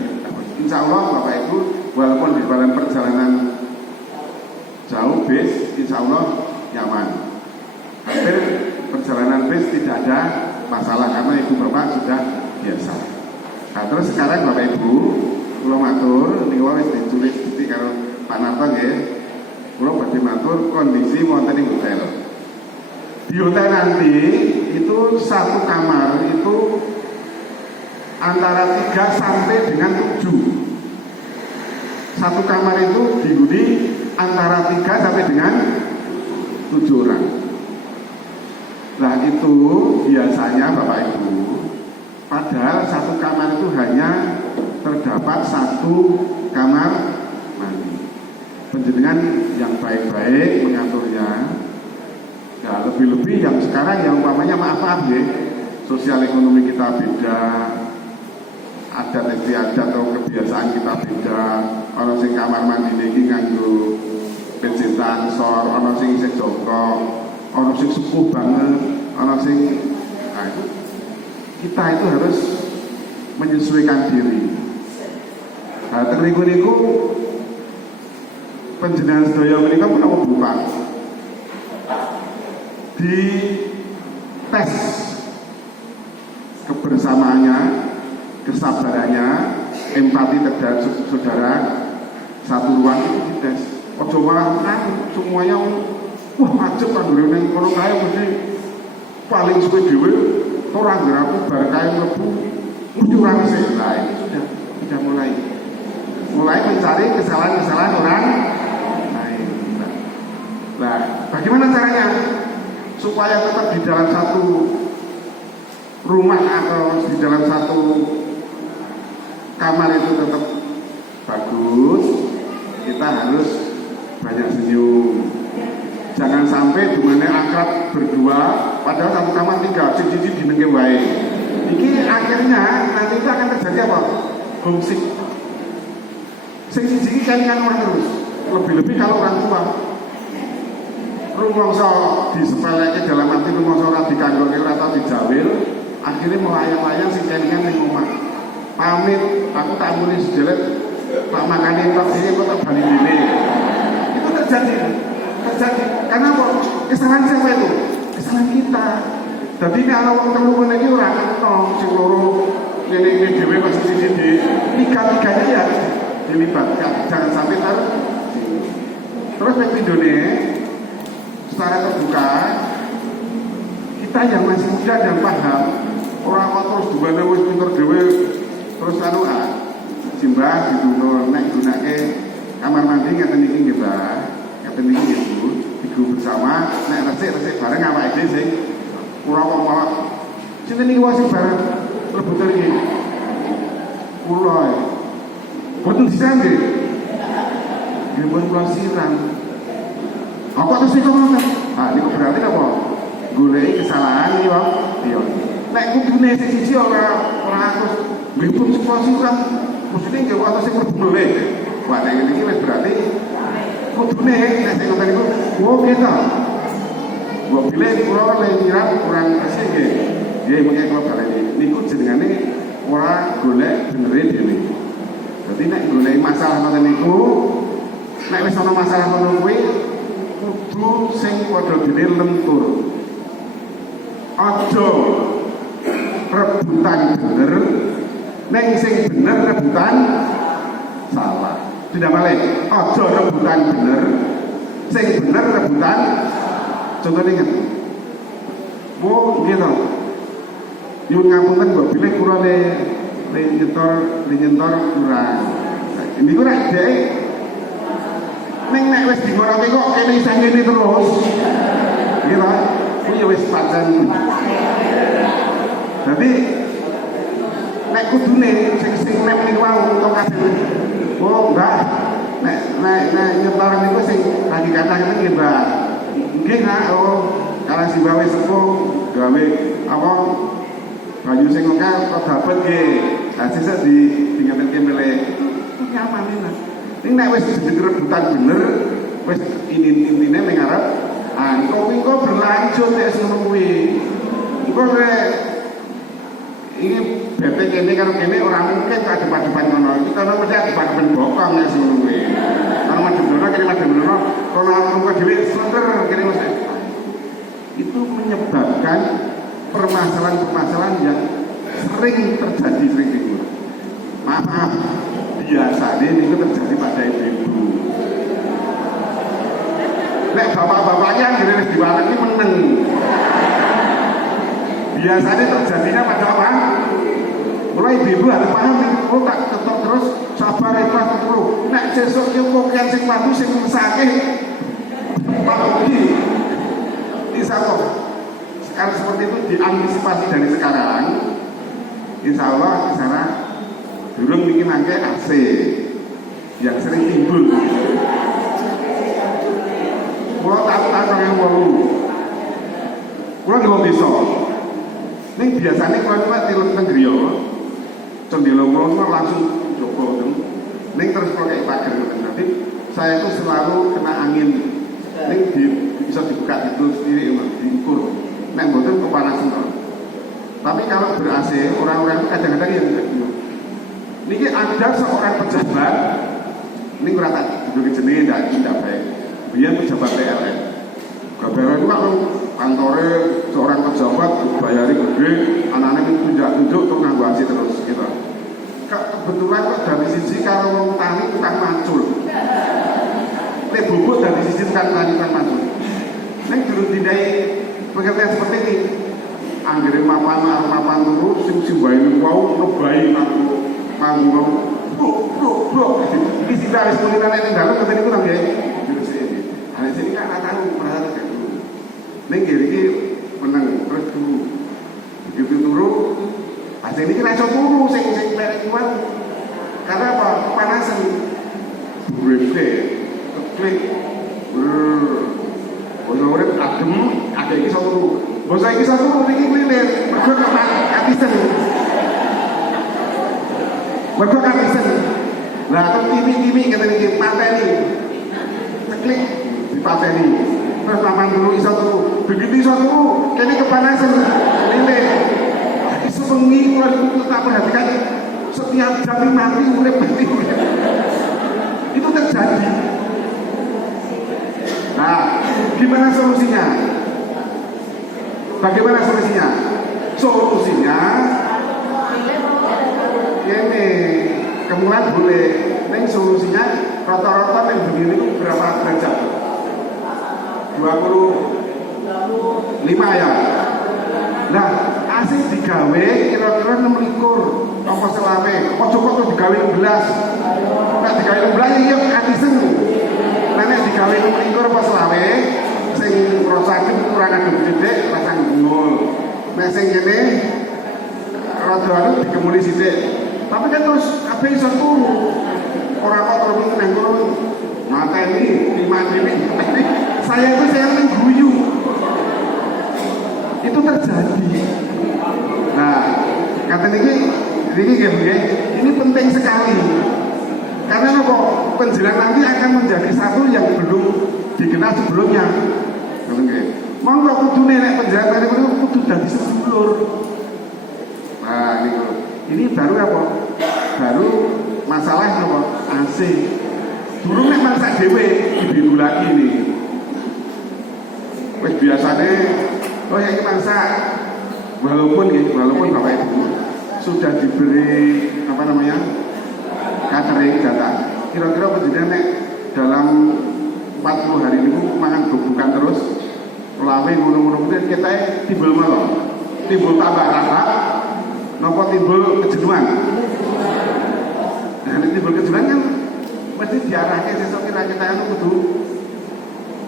insya Allah Bapak Ibu walaupun di dalam perjalanan jauh bis insya Allah nyaman. Hampir perjalanan bis tidak ada masalah karena ibu bapak sudah biasa. Nah terus sekarang Bapak Ibu kula matur niku wis ditulis titik karo Pak Narto nggih. Kula badhe matur kondisi wonten ing hotel. Di hotel nanti itu satu kamar itu antara 3 sampai dengan 7. Satu kamar itu dihuni antara 3 sampai dengan 7 orang. Nah itu biasanya Bapak Ibu, padahal satu kamar itu hanya terdapat 1 kamar mandi. Penjenengan yang baik-baik mengaturnya. Ya lebih-lebih yang sekarang yang umpamanya maaf ya, sosial ekonomi kita beda, adat istiadat atau kebiasaan kita beda. Orang sing kamar mandi ini nganggo bensin tansor, orang sing isih jongkok, orang sing sepuh banget, orang sing nah itu kita itu harus menyesuaikan diri. Nah terliku niku panjenengan sedaya menika menapa buka di tes kebersamaannya kesabarannya, empati terhadap saudara, satu ruang itu dites. Ojo malah semuanya wah ajep kan dulu neng kono kae mesti paling suwe dhewe ora ngeraku bar kae mlebu mesti ora resik. Nah, itu sudah mulai mencari kesalahan-kesalahan orang lain. Nah, bagaimana caranya supaya tetap di dalam satu rumah atau di dalam satu kamar itu tetap bagus? Kita harus banyak senyum. Jangan sampai dimana akrab berdua padahal satu kamar 3 siji dinenge wae. Iki akhirnya nanti itu akan terjadi apa? Homesick. Sing siji kan orang terus. Lebih-lebih kalau orang tua. Rumangsa disepeleke dalam arti rumangsa ora dikanggone ora tau dijawil, akhirnya melayang-layang sing kelingan ning omah. Pamit, aku tak muni sejelet, tak makani tok iki kok tak bali dene. Itu terjadi. Karena apa? Kesalahan siapa itu? Kesalahan kita. Jadi kalau wong telu ngene iki ora ngetong sing loro ngene dhewe pas siji di tiga-tiganya ya dilibatkan. Jangan sampai terus nek pindone secara terbuka kita yang masih muda dan paham orang kok terus dibane wis pinter dhewe terus simbah ditutur nek gunake kamar mandi ngaten iki nggih Mbah. Ngaten iki nggih Bu. Digo bersama nek resik bareng awake dhewe sing ora kok malah sinten iki wae bareng rebutan iki. Kula boten sisan nggih. Nggih pun kula siran. Apa terus iku ngono? Ah niku berarti apa? Goleki kesalahan iki, Bang. Iya. Nek kudune sing siji ora terus nggih pun kula siran. Mesti nggih wae sing mlebu. Wah nek iki wis berarti kudune nek sing ngoten niku wo kita. Gua pilih kula le nyiram kurang resik nggih. Nggih mengke kula baleni. Niku jenengane ora golek benere dhewe. Dadi nek golek masalah ngoten niku nek wis ana masalah ngono kuwi kudu sing padha dene lentur. Aja rebutan bener, nek sing bener rebutan salah. Tidak balik. Aja rebutan bener, sing bener rebutan. Contohnya kan, bu gitu. Yun ngapunten mbok bilih kula le nyentor kurang. Ini kurang dhewe. Ning nek wis dingoroke kok kene isih ngene terus. Gitu. Kuwi wis pancen. Dadi nek kudune sing nem niku wae untuk kabeh. Oh, enggak. Nek nyetor niku sing tadi kata nggih, Mbak. Nggih, Nak. Oh, karena si bawe sepuh gawe apa baju sing engkang kok dapat nggih. Lah sesuk dingetelke milih. Nyaman iki, Mas. Ning nek wis didenger rebutan bener, wis intine ning arep engko berlanjut nek ngono kuwi. Engko nek ini bete kene karo kene ora mungkin adep-adepan ngono. Kita ora mesti adep-adepan bokong nek ngono kuwi. Kalau madem-madem kene madem-madem kono aku dhewe slender kene mesti. Itu menyebabkan permasalahan-permasalahan yang sering terjadi. Maaf, biasanya ini terjadi pada ibu-ibu. Nek bapak-bapaknya yang diwalek ini meneng. Biasanya terjadinya pada apa? Mulai ibu harus paham nih, oh tak ketok terus sabar ikhlas terus. Nek sesuk ki pokoke sing madu sing mesake. Apalagi insya Allah sekarang seperti itu diantisipasi dari sekarang. Insya Allah di sana durung niki mangke AC yang sering timbul. Kalau tak yang walu, kalau di bisa. Ning biasanya kalau cuma tilem tenggriyo, cendilo kalau langsung joko dong. Ning terus kalau kayak pagar nanti saya itu selalu kena angin. Ning bisa dibuka itu sendiri diukur. Nek mboten kepanasan to. Tapi kalau ber-AC orang-orang itu kadang-kadang yang niki ada seorang pejabat, ini kurang tak duduk jenis tidak baik. Biar pejabat PLN. PLN itu kalau kantornya seorang pejabat bayari gede, anak-anak itu tunjuk untuk nganggu AC terus gitu. kebetulan kok dari sisi kalau wong tani tukang macul. Nek bubuk dari sisi tukang tani tukang macul. Nek durung dindai pengertian seperti ini. Anggere mapan turu sing simbahe wau nebai manggung. Bro. Iki sing wis mulih nek dalu ketene iku nggih. Hari sini kan tahu perhatian kayak dulu. Nek iki menang terus dulu. Begitu turu asing ini kena turu sing merek kuat karena apa? Panasan berbe klik boso urip adem ada iki iso turu boso iki iso turu iki klilir mergo katisen lah terus kimi ngene iki pateni klik dipateni terus paman turu iso turu begitu iso turu kene kepanasan klilir sepengi kalau tak perhatikan setiap jam mati urip. Itu terjadi. Nah, gimana solusinya? Bagaimana solusinya? Solusinya ini kemudian boleh. Ini solusinya rata-rata yang begini itu berapa derajat? 25 ya. Nah, asing digawe kira-kira 26 apa selawe ojo-ojo digawe 16 nek digawe 16 ya katisen nek digawe 26 apa selawe sing ngrasake kurang adem sithik pasang gungul nek sing kene rada anu dikemuli sithik tapi kan terus kabeh iso turu ora kok terus nang kono mateni 5 dhewe saya itu yang guyu itu terjadi. Nah, kata ini penting sekali. Karena kok penjelang nanti akan menjadi satu yang belum dikenal sebelumnya. Monggo kudu nek penjelang nanti kudu dadi sedulur. Nah, ini baru apa? Baru masalah apa? AC. Dulu nek masak dhewe ibu lagi nih. Wis biasane oh ya ini masak walaupun Bapak Ibu sudah diberi apa namanya catering data kira-kira penjenengan dalam 40 hari ini makan bukan terus melawe ngono-ngono kita timbul malam timbul tambah rasa nopo timbul kejenuhan nah ini timbul kejenuhan kan mesti diarahkan sesok kita itu kudu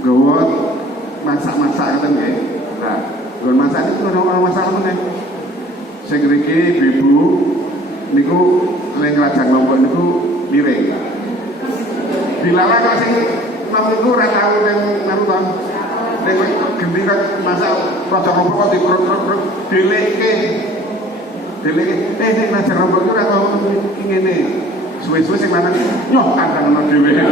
gawat masak-masak kan ya. Nah, bukan masalah itu orang masalah mana? Saya kira ibu niku leng rajang lombok niku miring. Bila lah kalau sing nom niku ora tau nang narutan. Nek gendhi kan masak rajang lombok kok dikruk-kruk deleke. Nek rajang lombok iku ora tau ngene. Suwe-suwe sing lanang nyoh kandhane dhewe.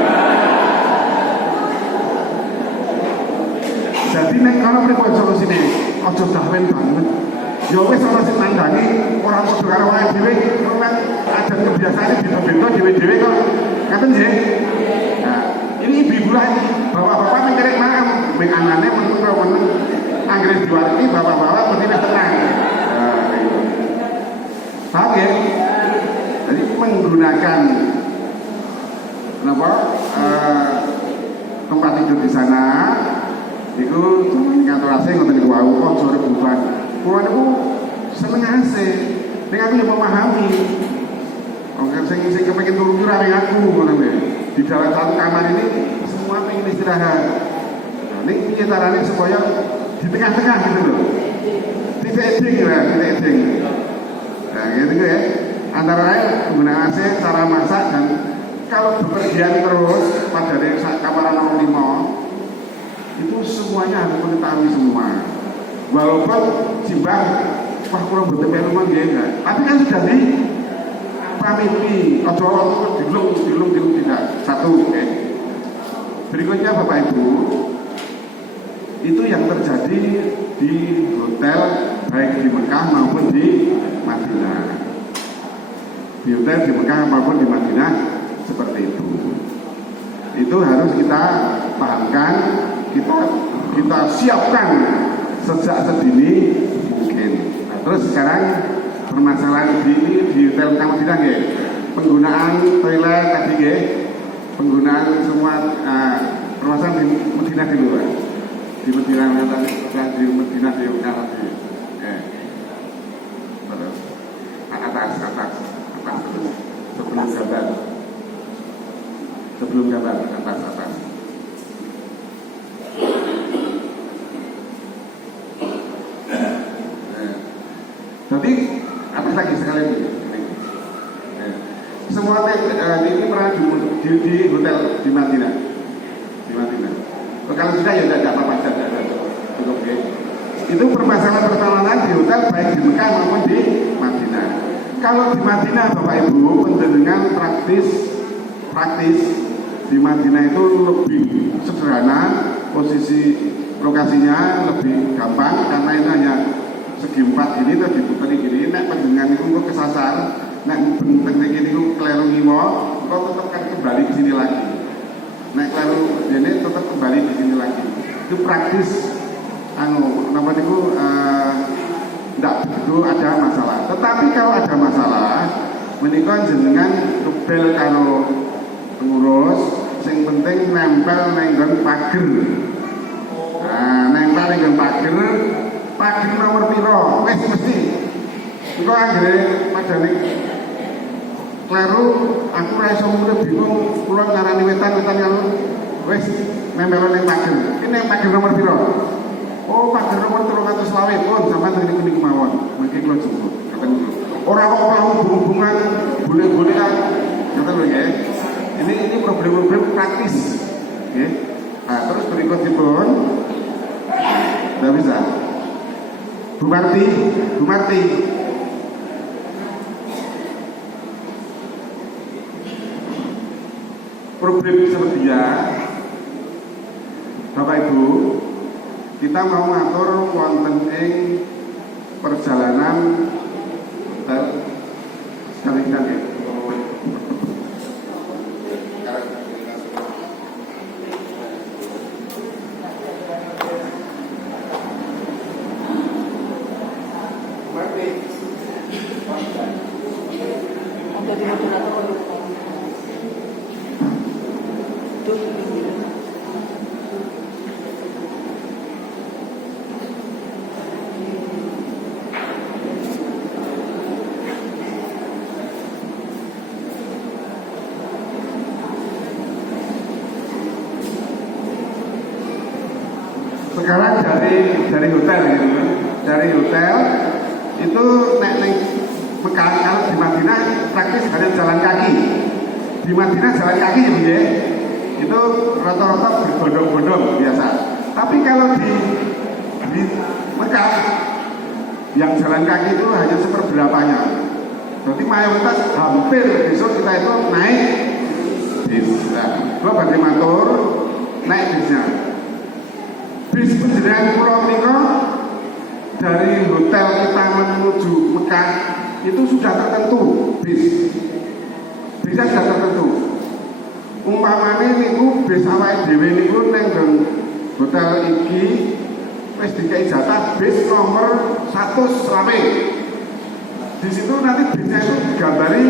Jadi nek kalau pripun solusine aja dawen banget. Ya wis ana sing mandani ora padha karo wae dhewe, memang adat kebiasaane beda-beda dhewe-dhewe kok. Ngaten nggih. Nah, ini ibu-ibu lah bapak-bapak mikir maam, mek anane men anggere diwati bapak-bapak mesti tenang. Nah, itu. Paham ya? Jadi menggunakan tempat tidur di sana itu ngatur AC ngoten niku wau aja rebutan. Kulo niku seneng AC. Nek aku yo memahami. Wong sing kepengin turu ora ning aku ngono lho. Di dalam satu kamar ini semua pengen istirahat. Nah, ini piye carane supaya di tengah-tengah gitu loh. Tidak eding lah, tidak eding. Nah, gitu ya. Antara lain menggunakan AC, cara masak dan kalau bepergian terus pada dari kamar 05 itu semuanya harus mengetahui semua. Walaupun simbang, wah kurang betul memang dia enggak. Tapi kan sudah di pamiti, ojo dilung tidak. Satu, Berikutnya Bapak Ibu, itu yang terjadi di hotel baik di Mekah maupun di Madinah. Di hotel di Mekah maupun di Madinah seperti itu. Itu harus kita pahamkan. Kita siapkan sejak sedini mungkin. Nah, terus sekarang permasalahan di hotel Kang Madinah nggih. Penggunaan toilet tadi nggih. Penggunaan semua permasalahan di Madinah dulu, Pak. Di Madinah tadi, di Madinah di hotel tadi. Terus atas terus. Sebelum gambar atas. Jadi atas lagi sekali ini. Semua ini pernah di hotel di Madinah. Kalau sudah ya tidak apa-apa, cukup ya. Itu permasalahan di hotel baik di Mekah maupun di Madinah. Kalau di Madinah Bapak Ibu penjenengan praktis di Madinah itu lebih sederhana, posisi lokasinya lebih gampang karena itu hanya segi 4 ini tadi diputer gini. Nek penjenengan itu kok kesasar, nek penting ini kok kleru ngiwo, kok tetap kan kembali ke sini lagi. Nek kleru ini tetap kembali ke sini lagi. Itu praktis napa niku tidak begitu ada masalah. Tetapi kalau ada masalah, menika jenengan kebel karo pengurus, sing penting nempel nenggon pager. Nempel nenggon pager nomor piro, wis mesti. Engko anggere padane kleru, aku ora iso mulih bingung, kula ngarani wetan karo wis nempel neng pager. Iki neng pager nomor piro? Oh, pager nomor 320 pun sampean niku mawon. Mengki kula jemput. Ngaten niku. Ora kok mau hubungan boleh-bolehan. Ngaten lho nggih. Ini problem-problem praktis. Nggih. Terus berikutipun tidak bisa. Bu Marti. Problem seperti ya, Bapak Ibu, kita mau ngatur wonten ing perjalanan hotel sekalian ya. Sekarang dari hotel gitu, dari hotel itu naik Mekah. Kalau di Madinah praktis hanya jalan kaki. Di Madinah jalan kaki ya, itu rata-rata berbondong-bondong biasa. Tapi kalau di Mekah yang jalan kaki itu hanya seperberapanya. Jadi mayoritas hampir besok kita itu naik bis. Nah, gua bagi motor naik bisnya. Bis penjenengan pulau menika dari hotel kita menuju Mekah itu sudah tertentu bisnya sudah tertentu. Umpamane niku bis awake dhewe niku ning hotel iki wis dikai jatah bis nomor 100 rame. Di situ nanti bisnya itu digambari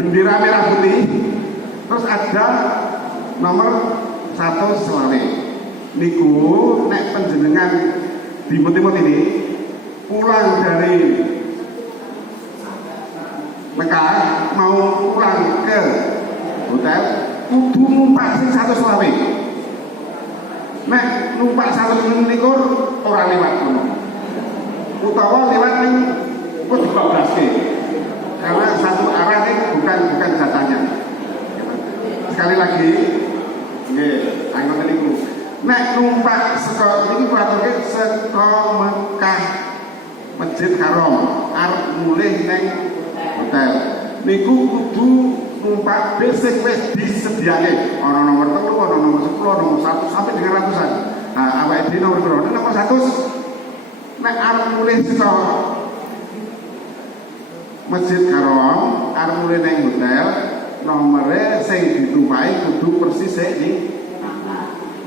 bendera merah putih, terus ada nomor 100 selawe. Niku nek panjenengan dimut-imut ini pulang dari Mekah mau pulang ke hotel kudu numpak sing 100 selawe. Nek numpak 100 niku ora lewat kono. Utawa lewat ning kok dibablaske. Karena satu arah ini bukan jatahnya. Sekali lagi nggih, anggone niku. Nek numpak saka niki kuwaturke saka Mekah Masjid Haram arep mulih ning hotel. Niku kudu numpak bis sing wis disediake. Ana nomor 3, ana nomor 10, nomor 1 sampai dengan ratusan. Nah, awake dhewe nomor piro? Nomor 100. Nek arep mulih saka Masjid Haram arep mulih ning hotel, nomere sing ditumpaki kudu persis iki.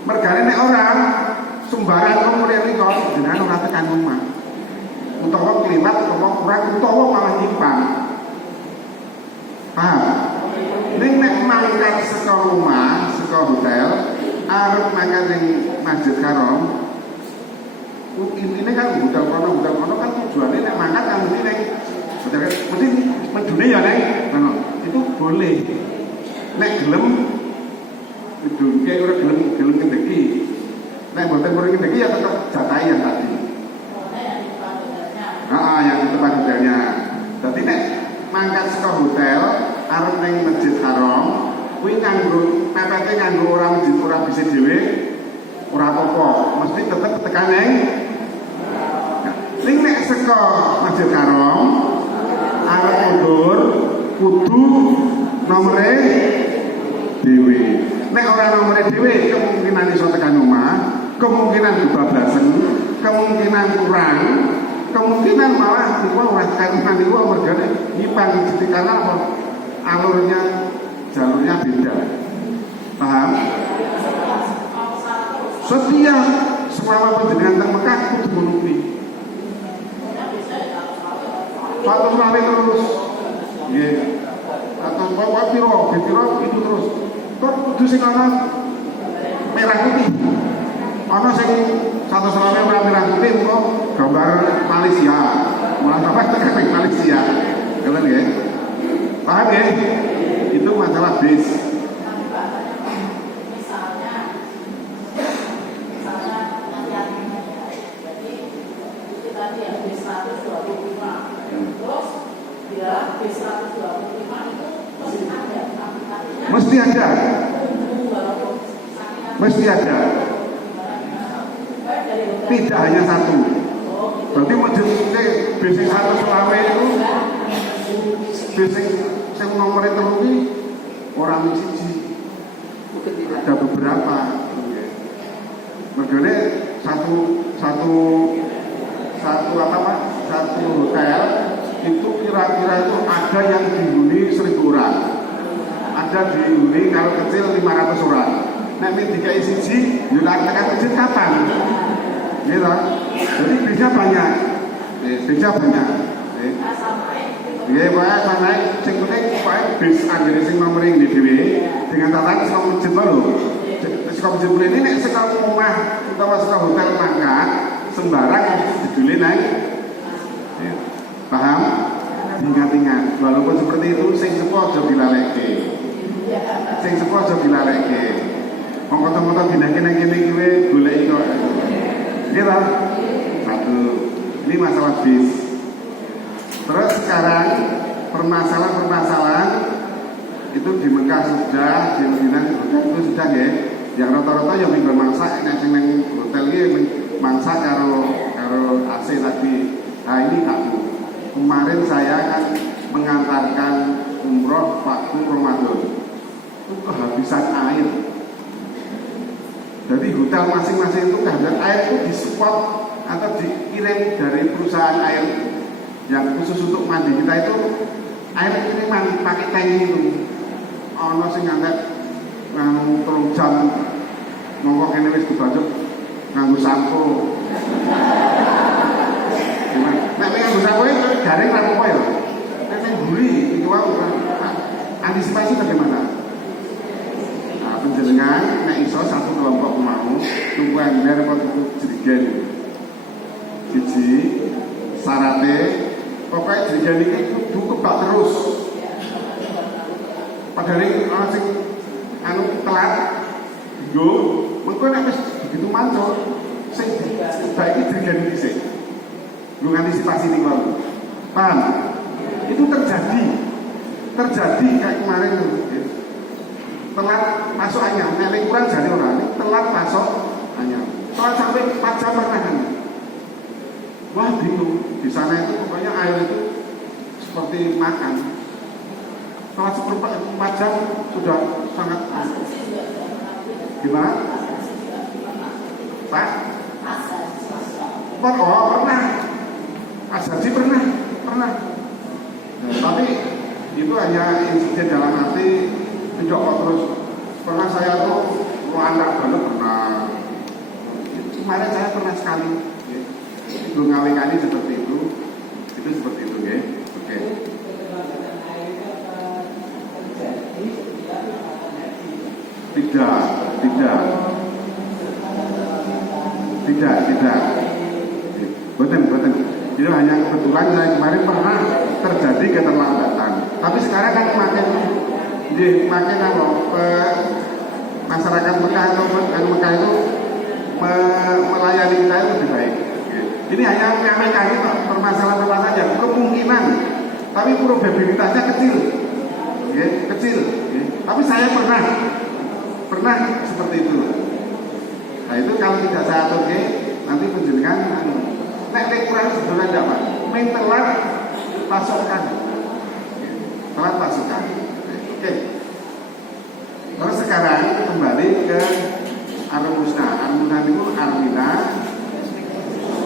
Mergane nek orang sembarang nomor niku jenengan ora tekan omah. Utawa kurang utawa malah nyimpang. Paham? Ning nek mangkat saka rumah, saka hotel, arep mangkat ning Masjid Haram, ini kan hotel kono kan tujuannya nek mangkat kan mesti ning mesti medune ya ning kono. Itu boleh. Nek gelem medune ora gelem kendeki. Nek mboten kurang kendeki ya tetap jatahi yang tadi. Yang di tempat hotelnya. Jadi nek mangkat saka hotel arep ning Masjid Haram, kuwi nganggo pepete nganggo ora masjid ora bisa dhewe, ora apa-apa, mesti tetep tekan ning. Sing nek saka Masjid Haram arep mundur kudu nomere dhewe. Nek ora nomere dhewe kemungkinan iso tekan omah, kemungkinan kebablasan, kemungkinan kurang, kemungkinan malah itu ora tekan niku mergane nyipang jadi karena apa? Jalurnya beda. Paham? Setiap selama penjenengan teng Mekah kudu menupi. Satu selawe terus. Nggih. Atau bawa piro itu terus. Kok kudu sing ana merah putih. Ana sing satu selawe ora merah putih kok gambar Malaysia. Malah sampai tekan Malaysia. Kalian nggih? Paham ya? Itu masalah bis. Mesti ada. Tidak hanya satu. Berarti maksudnya bis satu Selawe itu bis yang nomor itu orang siji. Ada beberapa. Makanya satu hotel itu kira-kira itu ada yang dihuni 1.000 orang, ada dihuni kalau kecil 500 orang. Nek dikai siji, yo tekan kecil kapan? Gitu. Jadi bisa banyak. Iya, Pak, sana sing penting Pak bis anggere sing nomor ing dhewe dengan tataran saka masjid lho. Saka masjid ini nek saka omah utawa saka hotel mangkat sembarang didule nang. Paham? Ingat-ingat, walaupun seperti itu sing sepo aja dilalekke. Mongko-mongko pindah-pindah kene kuwi goleki kok. Gitu. Satu. Ini masalah bis. Terus sekarang permasalahan itu di Mekah sudah, di Madinah itu sudah ya. Yang rata-rata yang minggu masak nek sing nang hotel iki masak karo AC tadi. Nah ini aku. Kemarin saya kan mengantarkan umroh waktu Ramadan. Itu kehabisan air. Jadi hotel masing-masing itu kehabisan air itu disupport atau dikirim dari perusahaan air yang khusus untuk mandi kita itu air kiriman pakai tanki itu. Ono sing ngantek nganggo 3 jam mongko kene wis dibajut nganggo sampo. Nek nganggo sampo itu garing ra apa ya. Nek mburi itu wae antisipasi bagaimana? Nah, penjenengan nek iso satu kelompok mau tunggu ember apa tuku jerigen. Siji syaratnya pokoknya jerigen ini kudu kebak terus. Padahal ana sing telat nggo mengko nek wis begitu mancur sing baik jerigen dhisik. Lu antisipasi nih wae. Paham? Itu terjadi kayak kemarin tuh. Telat masuk anyar, nek kurang jane ora, telat masuk anyar. Telat sampai 4 jam pernah kan. Wah bingung, di sana itu pokoknya air itu seperti makan. Kalau 4 jam sudah sangat gimana? Pak? Pernah. Asasi pernah. Nah, tapi itu hanya insiden dalam arti tidak kok terus. Pernah saya tuh antar banget pernah. Kemarin saya pernah sekali. Itu ngawekani seperti itu seperti itu. Tidak. Betul. Itu hanya kebetulan saya kemarin pernah terjadi keterlambatan. Tapi sekarang kan makin masyarakat Mekah atau Mekah itu melayani kita itu lebih baik. Ini hanya menyampaikan ini permasalahan yang kemungkinan, tapi probabilitasnya kecil. Kecil. Tapi saya pernah seperti itu. Nah itu kalau tidak saya atur, nanti penjenengan nek kurang sebenarnya tidak apa, telat pasokan. Oke. Terus sekarang kembali ke Ar-Musna. Ar-Musna itu Armina,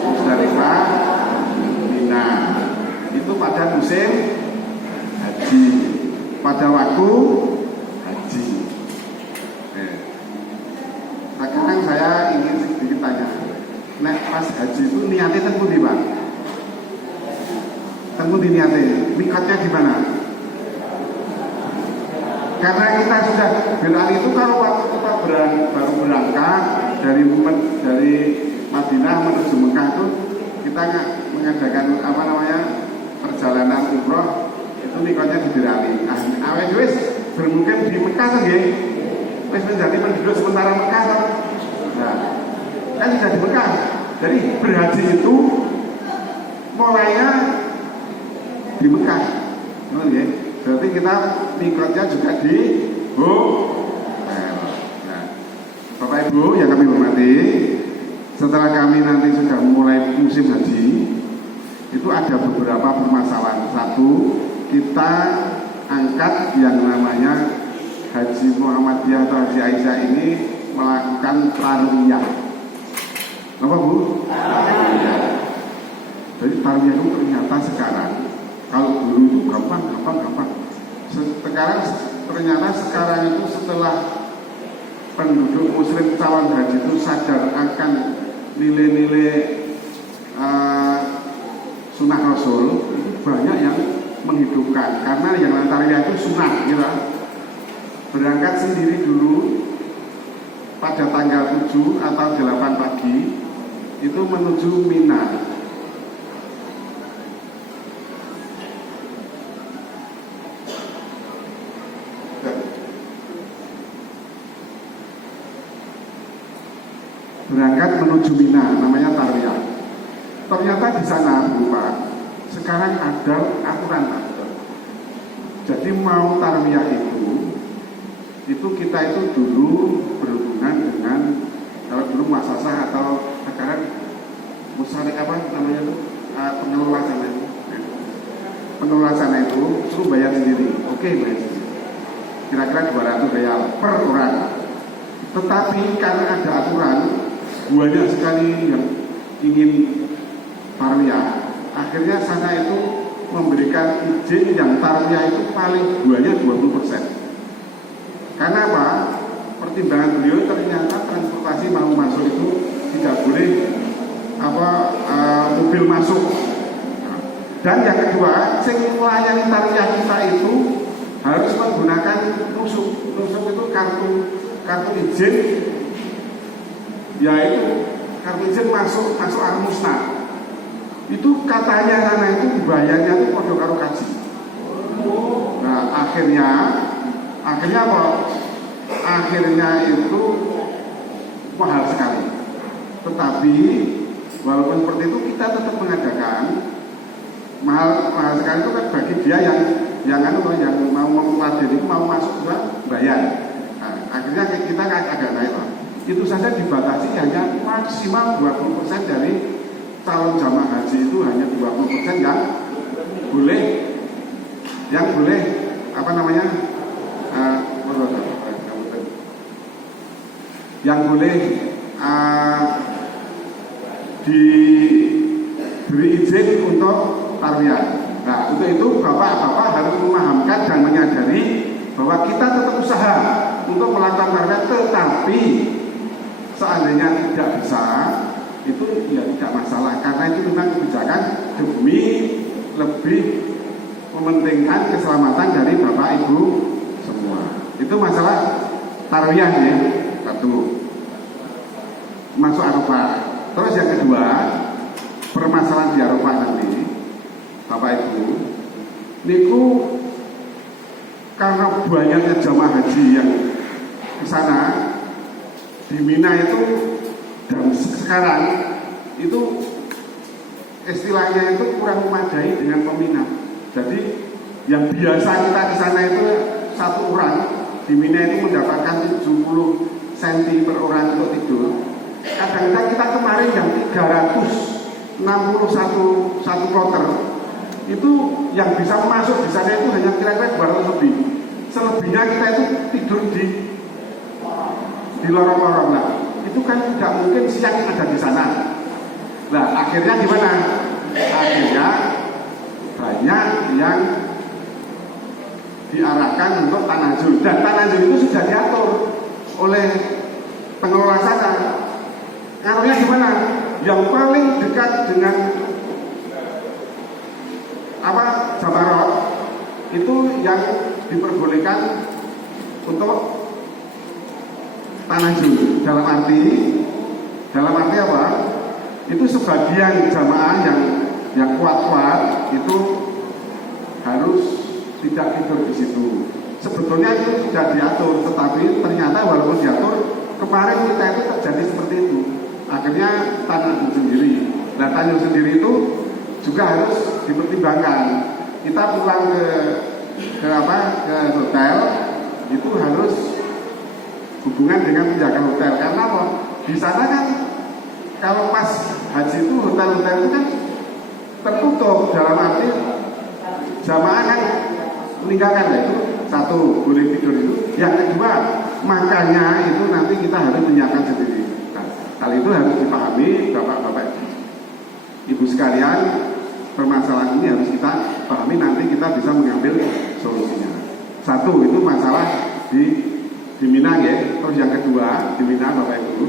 Musdalifah, Mina. Itu pada musim haji, pada waktu haji. Sekarang saya ingin sedikit tanya, nek pas haji itu niatnya tentu di Pak? Tentu di niatnya, mikotnya di mana? Karena kita sudah berani itu kalau waktu kita baru berangkat dari Madinah menuju Mekah itu kita mengadakan perjalanan umroh itu mikotnya di Dirali. Awet wis bermukim di Mekah tuh wis menjadi penduduk sementara Mekah tuh. Nah, kan sudah di Mekah. Jadi berhaji itu mulainya di Mekah. Berarti kita mikotnya juga di Nah, Bapak Ibu yang kami hormati, setelah kami nanti sudah mulai musim haji, itu ada beberapa permasalahan. Satu, kita angkat yang namanya Haji Muhammadiyah atau Haji Aisyah ini melakukan tarwiyah. Apa Bu? Tarwiyah. Jadi tarwiyah itu ternyata sekarang, kalau dulu itu gampang. Sekarang itu setelah penduduk muslim calon haji itu sadar akan nilai-nilai sunnah Rasul, banyak yang menghidupkan. Karena yang tarwiyah itu sunnah, berangkat sendiri dulu pada tanggal 7 atau 8 pagi itu menuju Mina. Berangkat menuju Mina, namanya tarwiyah. Ternyata di sana Pak, sekarang ada aturan. Jadi mau tarwiyah itu kita itu dulu berhubungan dengan, kalau dulu muasasah atau sekarang musarik pengelola sana itu. Pengelola sana itu suruh bayar sendiri. Oke, bayar sendiri. Kira-kira 200 rial per orang. Tetapi karena ada aturan, banyak sekali yang ingin tarwiyah. Akhirnya sana itu memberikan izin yang tarwiyah itu paling banyak 20%. Karena apa? Pertimbangan beliau ternyata transportasi mau masuk itu tidak boleh mobil masuk. Dan yang kedua, sing melayani tarwiyah kita itu harus menggunakan nusuk. Nusuk itu kartu izin, yaitu kartu izin masuk Ar-Musna. Itu katanya sana itu bayarnya itu kode karo kaji. Nah akhirnya apa? Akhirnya itu mahal sekali. Tetapi walaupun seperti itu kita tetap mengadakan. Mahal sekali itu kan bagi dia yang mau mempelajari itu mau masuk juga bayar. Nah, akhirnya kita agak naik lah. Itu saja dibatasi hanya maksimal 20% dari calon jamaah haji itu hanya 20% yang boleh diberi izin untuk tarwiyah. Nah, untuk itu Bapak harus memahamkan dan menyadari bahwa kita tetap usaha untuk melakukan tarwiyah, tetapi seandainya tidak bisa, itu ya tidak masalah, karena itu memang kebijakan demi lebih mementingkan keselamatan dari Bapak Ibu semua. Itu masalah tarawih ya, satu masuk Arafah. Terus yang kedua, permasalahan di Arafah nanti, Bapak Ibu, niku karena banyaknya jamaah haji yang ke sana di Mina itu, dan sekarang itu istilahnya itu kurang memadai dengan peminat. Jadi yang biasa kita ke sana itu satu orang di Mina itu mendapatkan 70 cm per orang untuk tidur. Kadang-kadang kita kemarin yang 361 satu kloter itu yang bisa masuk di sana itu hanya kira-kira 200 lebih. Selebihnya kita itu tidur di lorong-lorong. Nah, itu kan tidak mungkin siang ada di sana. Nah, akhirnya gimana? Akhirnya banyak yang diarahkan untuk tanazul, dan tanazul itu sudah diatur oleh pengelola sana. Ngaruhnya gimana? Yang paling dekat dengan Jamarot itu yang diperbolehkan untuk tanazul. Dalam arti apa? Itu sebagian jamaah yang kuat-kuat itu harus tidak tidur di situ. Sebetulnya itu sudah diatur, tetapi ternyata walaupun diatur, kemarin kita itu terjadi seperti itu. Akhirnya tanazul sendiri. Nah, tanazul sendiri itu juga harus dipertimbangkan. Kita pulang ke hotel itu harus hubungan dengan penjaga hotel. Karena apa? Di sana kan kalau pas haji itu hotel-hotel itu kan tertutup, dalam arti jamaah kan meninggalkan. Itu satu, boleh tidur itu. Yang kedua, makanya itu nanti kita harus menyiapkan sendiri. Nah, hal itu harus dipahami Bapak-bapak Ibu sekalian. Permasalahan ini harus kita pahami, nanti kita bisa mengambil solusinya. Satu, itu masalah di Mina ya. Terus yang kedua, di Mina Bapak Ibu,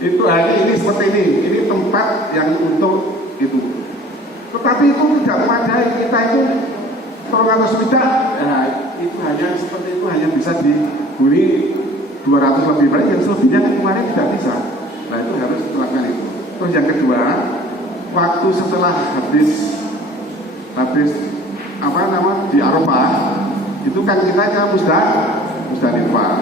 itu ini seperti ini tempat yang untuk itu. Tetapi itu tidak memadai. Kita itu tolong atau tidak, itu hanya seperti itu, hanya bisa dihuni 200 lebih banyak, yang selebihnya kan kemarin tidak bisa. Nah, itu harus melakukan itu. Terus yang kedua, waktu setelah habis di Arafah itu kan kita ke Musdalifah.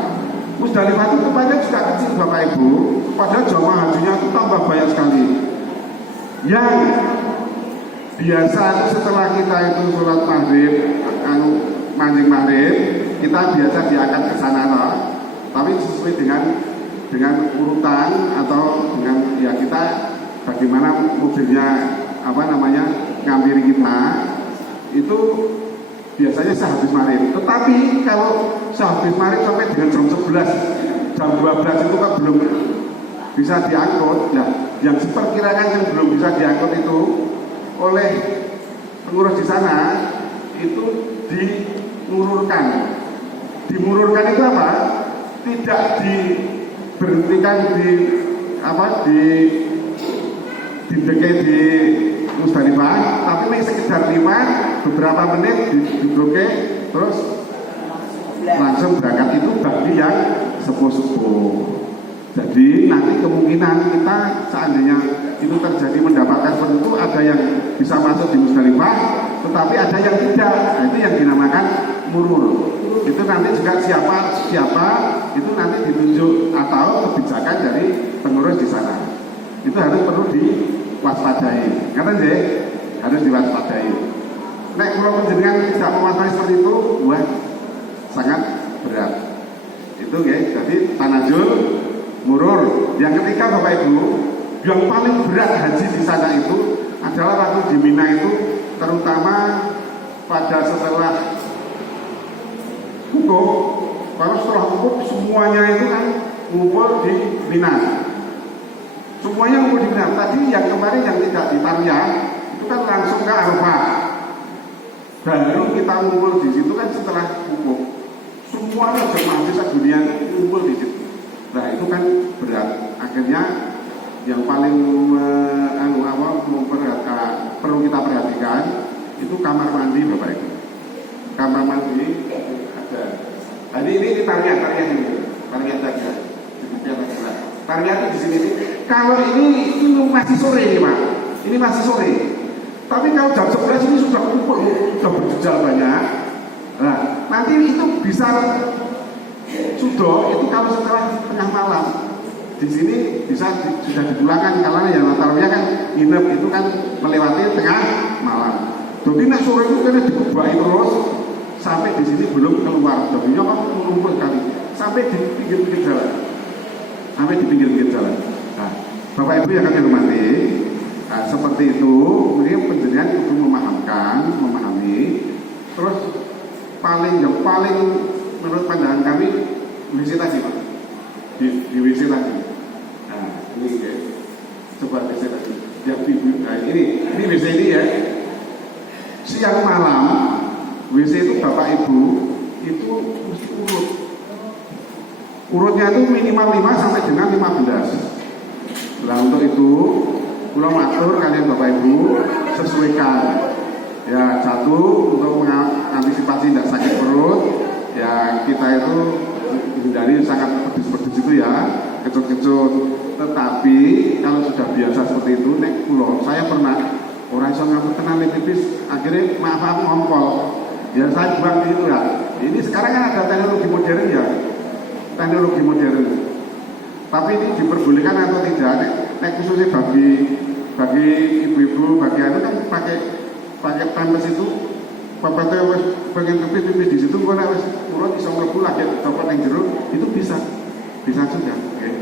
Musdalifah itu tempatnya juga kecil Bapak Ibu, padahal jamaah hajinya itu tambah banyak sekali. Yang biasa itu setelah kita itu sholat maghrib, mancing maghrib, kita biasa diangkat ke sana loh. Tapi sesuai dengan urutan atau dengan ya kita bagaimana mobilnya ngampiri kita itu biasanya sehabis maghrib. Tetapi kalau sehabis maghrib sampai dengan jam 11, jam 12 itu kan belum bisa diangkut. Nah, yang diperkirakan yang belum bisa diangkut itu oleh pengurus di sana itu dimururkan. Dimururkan itu apa? Tidak diberhentikan di Musdalifah, tapi ini sekitar beberapa menit dibloke, terus langsung berangkat itu bagi yang sepuh-sepuh. Jadi nanti kemungkinan kita seandainya itu terjadi mendapatkan seperti itu, ada yang bisa masuk di Musdalifah, tetapi ada yang tidak. Nah, itu yang dinamakan murur. Itu nanti juga siapa itu nanti ditunjuk atau kebijakan dari pengurus di sana. Itu harus perlu diwaspadai. Kata sih harus diwaspadai. Nek kalau penjenengan tidak mewaspadai seperti itu, wah sangat berat. Itu ya. Jadi tanazul, murur. Yang ketiga Bapak Ibu, yang paling berat haji di sana itu adalah waktu di Mina itu, terutama pada setelah wukuf. Kalau setelah wukuf semuanya itu kan ngumpul di Mina. Semuanya ngumpul di Mina. Tadi yang kemarin yang tidak di Tarwiyah itu kan langsung ke Arafah. Baru kita ngumpul di situ kan setelah wukuf. Semuanya jemaah desa dunia ngumpul di situ. Nah, itu kan berat. Akhirnya yang paling perlu kita perhatikan itu kamar mandi Bapak Ibu. Kamar mandi ada Jadi ini tarian ini, tarian tadi. Tarian di sini. Kalau ini masih sore ini Pak, ini masih sore. Tapi kalau jam 11 ini sudah kumpul, sudah berjejal banyak. Nah, nanti itu bisa sudah itu kalau setelah tengah malam di sini sudah dipulangkan karena yang taruhnya kan nginep itu kan melewati tengah malam. Jadi nak sore itu kan dibubai terus sampai di sini belum keluar. Jadinya kan mengumpul sekali sampai di pinggir-pinggir jalan, Nah, Bapak Ibu yang kami hormati, nah, seperti itu, kemudian penjenengan itu memahami. Terus paling menurut pandangan kami WC tadi Pak, di WC tadi. Nah, ini ya, coba WC tadi. Nah, ini WC ini ya. Siang malam WC itu Bapak Ibu itu mesti urut. Urutnya itu minimal 5 sampai dengan 15. Nah, untuk itu pulau matur kalian Bapak Ibu sesuaikan. Ya, satu untuk mengantisipasi tidak sakit perut. Ya, kita itu hindari sangat pedes-pedes itu ya, kecut-kecut. Tetapi kalau sudah biasa seperti itu, nek pulau saya pernah orang yang ngambil kena tipis, akhirnya maaf ngompol. Ya saya buang di itu ya. Ini sekarang kan ada teknologi modern ya, Tapi ini diperbolehkan atau tidak? Nek khususnya bagi ibu-ibu, bagi anak kan pakai pampers itu, bapaknya wes pengen pipis di situ, kok wes urut bisa mlebu lagi copot yang jeruk itu bisa juga. Okay.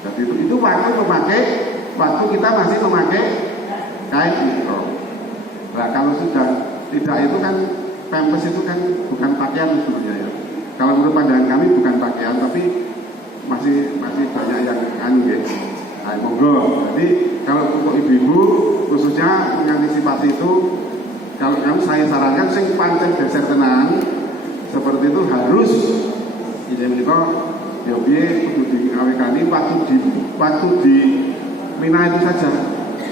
Jadi itu waktu kita masih memakai kain mikro. Nah kalau sudah tidak itu kan pampers itu kan bukan pakaian sebenarnya ya. Kalau menurut pandangan kami bukan pakaian tapi masih banyak yang ya. Nah, monggo. Jadi kalau untuk ibu-ibu khususnya mengantisipasi itu, kalau saya sarankan sing pancen geser tenan seperti itu harus jadi menika ya piye kudu diawekani waktu di Mina itu saja.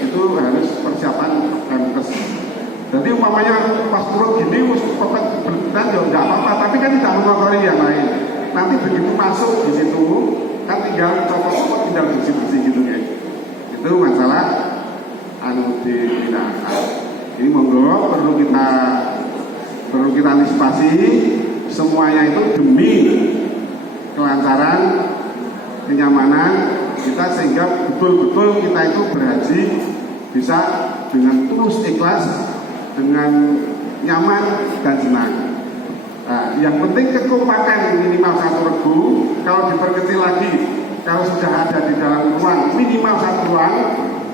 Itu harus persiapan pampers. Jadi umpamanya pas turun gini pepet berdan ya enggak apa-apa, tapi kan tidak mengotori yang lain. Nanti begitu masuk di situ kan tinggal copot tinggal bersih-bersih gitu ya. Itu masalah digunakan. Ini monggo perlu kita antisipasi semuanya itu demi kelancaran, kenyamanan kita sehingga betul-betul kita itu berhaji bisa dengan tulus ikhlas, dengan nyaman dan senang. Nah, yang penting kekompakan minimal 1 regu. Kalau diperkecil lagi, kalau sudah ada di dalam ruang minimal 1 ruang,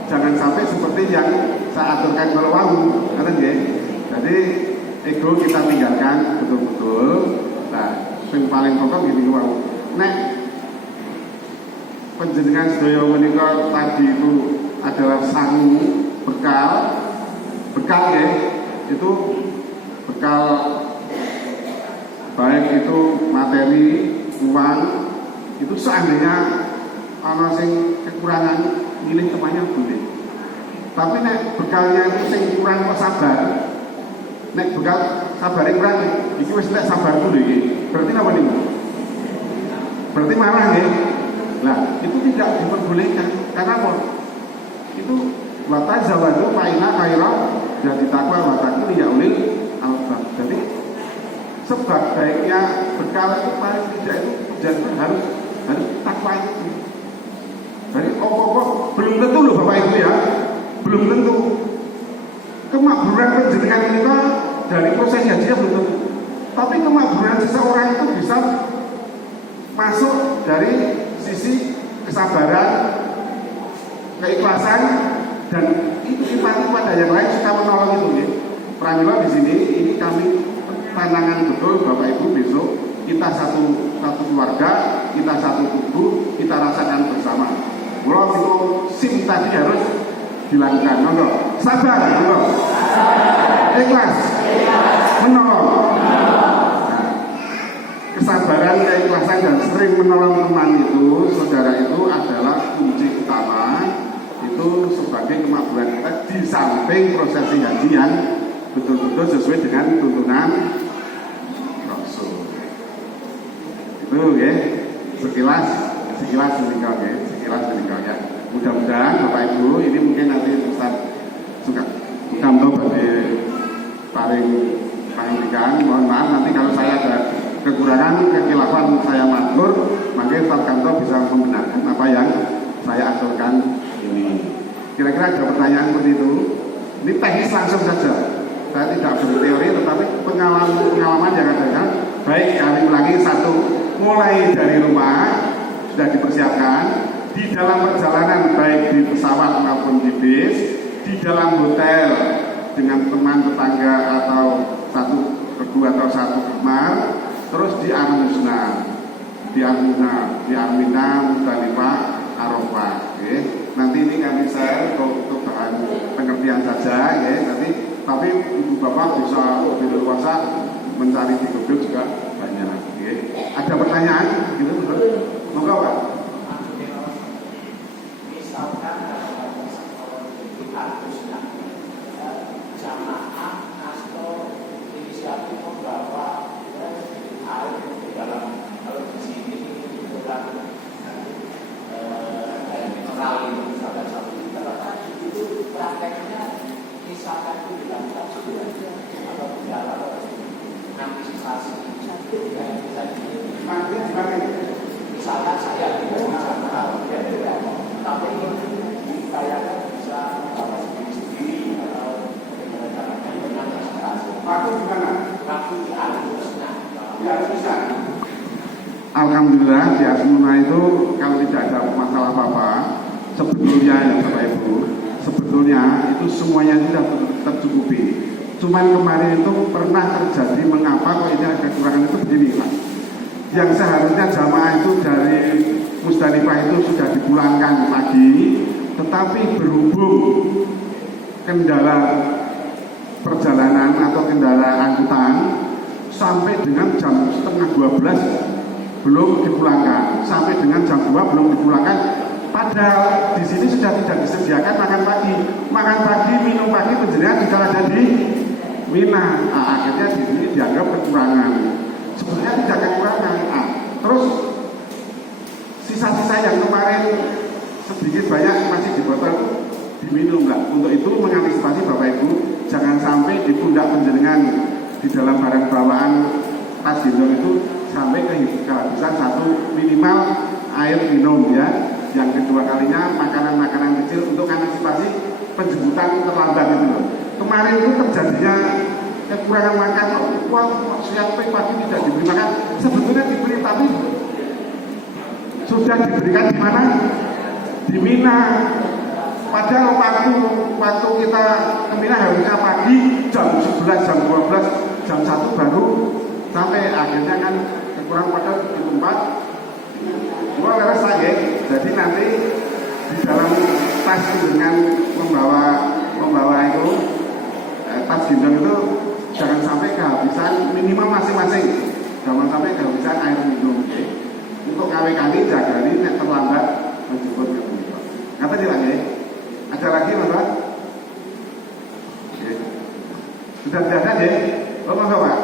jangan sampai seperti yang saya aturkan kalau wau, kata ya. Jadi ego kita tinggalkan betul-betul. Nah, yang paling pokok gini wau. Nek penjenengan sedaya menika tadi itu adalah sangu bekal ya, itu bekal baik itu materi, uang, itu seandainya ana sing kekurangan milih temannya boleh. Tapi nek bekalnya itu sing kurang kok sabar, nek bekal sabare kurang, iki wis nek sabar dulu iki. Berarti apa nih? Berarti marah ya? Nah, itu tidak diperbolehkan. Karena apa? Itu wata zawadu faina khaira jadi takwa wataku ya ulil albab. Jadi sebab baiknya bekal itu paling tidak itu jangan harus takwa itu. Dari belum tentu loh Bapak Ibu ya, belum tentu. Kemakmuran penjenengan ini dari proses hajinya belum tentu. Tapi kemakmuran seseorang itu bisa masuk dari sisi kesabaran, keikhlasan, dan itu empati pada yang lain suka menolong itu ya. Pramila di sini ini kami tantangan betul Bapak Ibu besok kita satu keluarga, kita satu tubuh, kita rasakan bersama. Kalau itu SIM tadi harus dilakukan, nonton. Sabar, nonton. Ikhlas, menolong. Kesabaran, keikhlasan dan sering menolong teman itu, saudara itu adalah kunci utama itu sebagai kemakmuran kita di samping prosesi haji yang betul-betul sesuai dengan tuntunan Rasul. Tuh ya, sekilas menikah ya. Mudah-mudahan Bapak Ibu ini mungkin nanti Ustaz suka kantor bagi paling panitikan. Mohon maaf nanti kalau saya ada kekurangan, kekilafan saya matur, maka Ustaz kantor bisa membenarkan apa yang saya aturkan ini. Kira-kira ada pertanyaan seperti itu? Ini teknis langsung saja. Saya tidak berteori, tetapi pengalaman yang ada. Baik, kami ulangi satu, mulai dari rumah sudah dipersiapkan, di dalam perjalanan baik di pesawat maupun di bis, di dalam hotel dengan teman tetangga atau satu berdua atau satu kamar, terus di Al-Musna, di Al-Mina, Musdalifah, Arafah. Okay. Nanti ini kami share untuk bahan pengertian saja, ya. Nanti tapi ibu bapak bisa lebih leluasa mencari di Google juga banyak. Okay. Ada pertanyaan? Gitu betul? Monggo Pak. Misalkan jamaah atau inisiatif membawa air di dalam, kalau di sini bukan air mineral itu misalkan 1 liter, itu prakteknya misalkan itu dilakukan sudah atau tidak atau antisipasi yang bisa misalkan saya tidak bisa tapi dibayarkan bisa sendiri atau caranya dengan antisipasi. Waktu gimana? Waktu di Al-Musna. Alhamdulillah di Al-Musna itu kalau tidak ada masalah apa-apa, sebetulnya ya Bapak Ibu, sebetulnya itu semuanya sudah tercukupi. Cuman kemarin itu pernah terjadi mengapa kok ini ada kekurangan itu begini Pak. Yang seharusnya jamaah itu dari Musdalifah itu sudah dipulangkan pagi, tetapi berhubung kendala perjalanan atau kendala angkutan sampai dengan jam setengah 12 belum dipulangkan, sampai dengan jam 2 belum dipulangkan. Padahal di sini sudah tidak disediakan makan pagi, minum pagi penjelasan juga ada di Mina. Akhirnya di sini dianggap kekurangan. Sebenarnya tidak kekurangan. Terus sisa-sisa yang kemarin sedikit banyak masih di botol diminum lah. Untuk itu mengantisipasi Bapak Ibu jangan sampai di pundak penjenengan di dalam barang bawaan tas gendong itu sampai kehabisan satu minimal air minum ya. Yang kedua kalinya makanan-makanan kecil untuk antisipasi penjemputan terlambat itu loh. Kemarin itu terjadinya kekurangan makan, siang pagi tidak diberi makan. Sebetulnya diberi tapi sudah diberikan di mana? Di Mina. Padahal waktu kita ke Mina harusnya pagi jam 11, jam 12, jam 1 baru sampai akhirnya kan kekurangan pada di tempat. Gua leres lagi, jadi nanti di dalam tas dengan membawa itu tas gendong itu jangan sampai kehabisan minimal masing-masing, jangan sampai kehabisan air minum. Okay? Untuk kali jaga ini terlambat menjemput ke tempat. Kata dia lagi, ada lagi Bapak? Okay. Sudah tidak ada ya? Oh monggo Pak.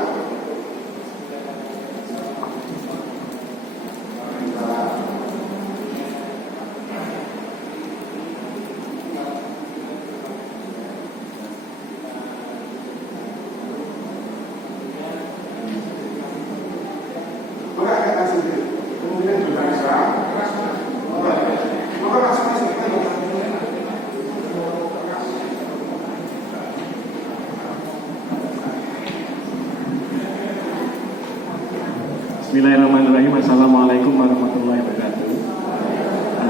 Bismillahirrahmanirrahim. Assalamualaikum warahmatullahi wabarakatuh.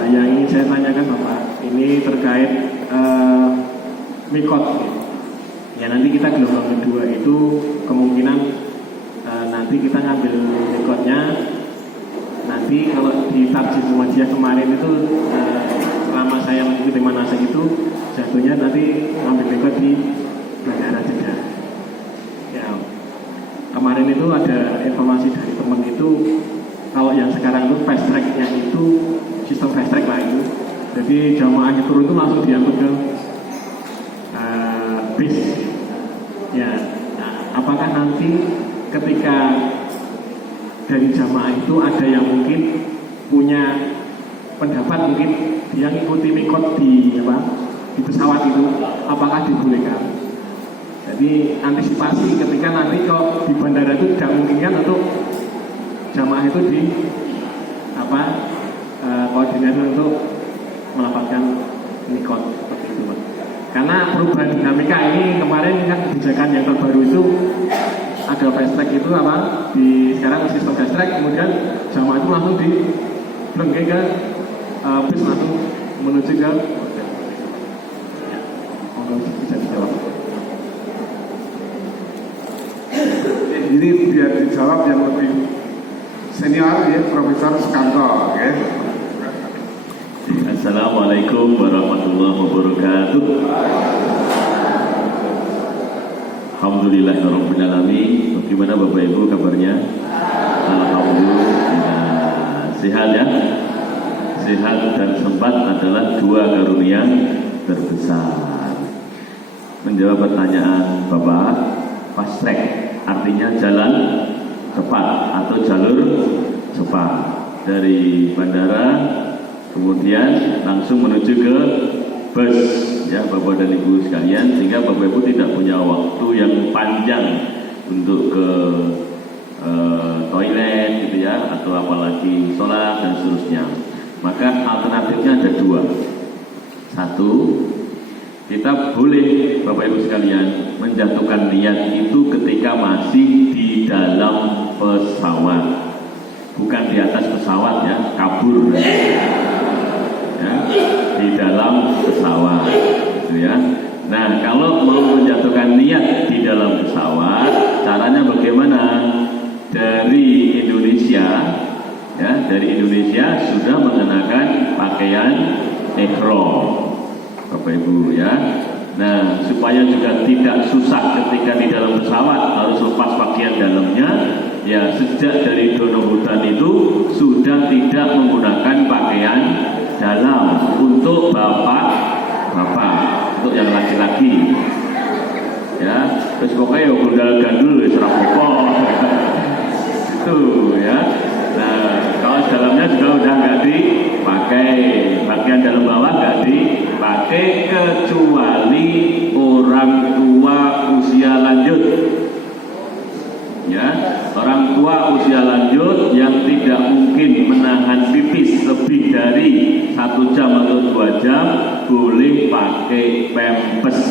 Yang ingin saya tanyakan Bapak, ini terkait mikot. Ya nanti kita gelombang kedua itu kemungkinan nanti kita ngambil mikotnya. Nanti kalau di Tarjih Muhammadiyah kemarin itu selama saya mengikuti manasik itu jatuhnya nanti ngambil mikot di Bandara Jeddah. Ya. Kemarin itu ada informasi dari teman itu kalau yang sekarang itu fast track-nya itu sistem fast track lah itu. Jadi jamaahnya turun itu langsung diangkut ke bis. Ya, nah, apakah nanti ketika dari jamaah itu ada yang mungkin punya pendapat, mungkin dia ngikuti mikot di pesawat itu, apakah dibolehkan? Jadi antisipasi ketika nanti kalau di bandara itu tidak memungkinkan untuk jamaah itu di koordinasi untuk mendapatkan mikot seperti itu, Pak. Karena perubahan dinamika ini kemarin kan kebijakan yang terbaru itu ada fast track itu di sekarang sistem fast track, kemudian jamaah itu langsung di berengke ke bis langsung menuju ke hotel. Ya, bisa dijawab. Ini biar dijawab yang lebih senior ya, Profesor Sukanto. Okay. Assalamualaikum warahmatullahi wabarakatuh. Alhamdulillahirrahmanirrahim. Bagaimana Bapak Ibu kabarnya? Alhamdulillah sehat ya. Sehat dan sempat adalah dua karunia terbesar. Menjawab pertanyaan Bapak, fast track artinya jalan cepat atau jalur cepat dari bandara kemudian langsung menuju ke bus ya Bapak dan Ibu sekalian, sehingga Bapak Ibu tidak punya waktu yang panjang untuk ke toilet gitu ya, atau apalagi sholat dan seterusnya. Maka alternatifnya ada dua. Satu, kita boleh Bapak Ibu sekalian menjatuhkan niat itu ketika masih di dalam pesawat, bukan di atas pesawat ya, kabur ya, di dalam pesawat gitu ya. Nah, kalau mau menjatuhkan niat di dalam pesawat, caranya bagaimana? Dari Indonesia ya, dari Indonesia sudah mengenakan pakaian ihram Bapak Ibu ya. Nah, supaya juga tidak susah ketika di dalam pesawat harus lepas pakaian dalamnya, ya sejak dari dono hutan itu sudah tidak menggunakan pakaian dalam untuk bapak-bapak, untuk yang laki-laki ya. Terus pokoknya gundal gandul wis ora apa-apa itu ya. Nah, kalau dalamnya juga udah nggak dipakai, bagian dalam bawah nggak dipakai kecuali orang tua usia lanjut ya. Orang tua usia lanjut yang tidak mungkin menahan pipis lebih dari 1 jam atau 2 jam boleh pakai pampers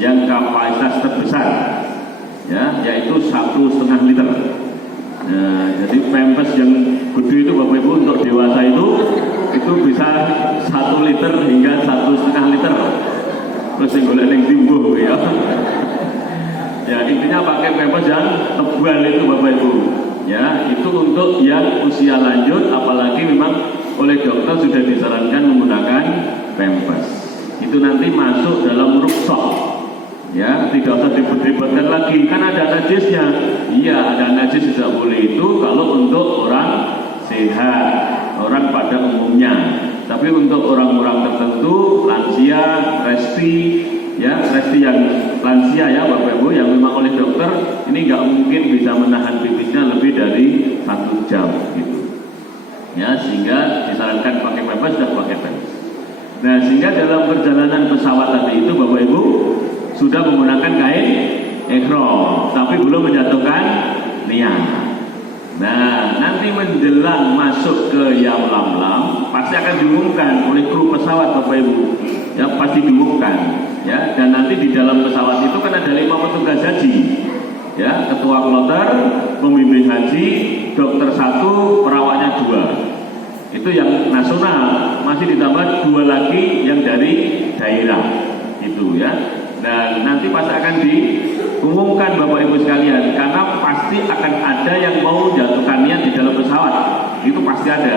yang kapasitas terbesar ya, yaitu 1,5 liter. Nah, jadi pampers yang gede itu Bapak Ibu untuk dewasa itu bisa 1 liter hingga 1,5 liter. Terus yang golek ning timbuh ya. Ya, intinya pakai pampers yang tebal itu Bapak Ibu. Ya, itu untuk yang usia lanjut, apalagi memang oleh dokter sudah disarankan menggunakan pampers. Itu nanti masuk dalam rukhsah. Ya, tidak usah dibetulkan lagi, kan ada najisnya. Iya, ada najis tidak boleh itu kalau untuk orang sehat, orang pada umumnya. Tapi untuk orang-orang tertentu, lansia, resti yang lansia ya Bapak Ibu, yang memang oleh dokter ini nggak mungkin bisa menahan pipisnya lebih dari 1 jam gitu. Ya, sehingga disarankan pakai pampers dan pakai pampers. Nah, sehingga dalam perjalanan pesawat tadi itu Bapak Ibu sudah menggunakan kain ihram, tapi belum menjatuhkan niat. Nah, nanti menjelang masuk ke Yam Lam Lam pasti akan diumumkan oleh kru pesawat Bapak Ibu. Ya, pasti diumumkan. Ya, dan nanti di dalam pesawat itu kan ada 5 petugas haji. Ya, ketua kloter, pembimbing haji, dokter 1, perawatnya 2. Itu yang nasional, masih ditambah 2 lagi yang dari daerah. Itu ya. Dan nanti pasti akan diumumkan Bapak Ibu sekalian, karena pasti akan ada yang mau jatuhkan niat di dalam pesawat. Itu pasti ada,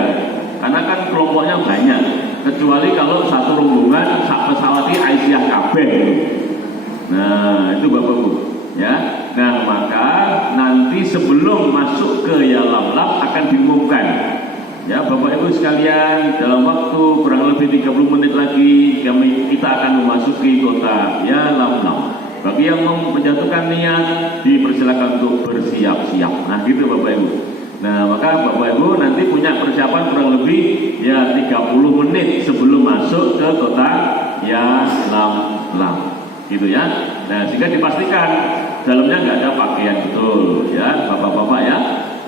karena kan kelompoknya banyak. Kecuali kalau satu rombongan pesawat ini Aisyah kabeh. Nah, itu Bapak Ibu ya. Nah, maka nanti sebelum masuk ke Yam Lam Lam akan diumumkan. Ya, Bapak Ibu sekalian, dalam waktu kurang lebih 30 menit lagi kita akan memasuki kota Yam Lam Lam. Bagi yang mau menjatuhkan niat, dipersilakan untuk bersiap-siap. Nah, gitu Bapak Ibu. Nah, maka Bapak Ibu nanti punya persiapan kurang lebih ya 30 menit sebelum masuk ke kota Yalamlam, gitu ya. Nah, sehingga dipastikan dalamnya nggak ada pakaian, betul ya, Bapak-bapak ya.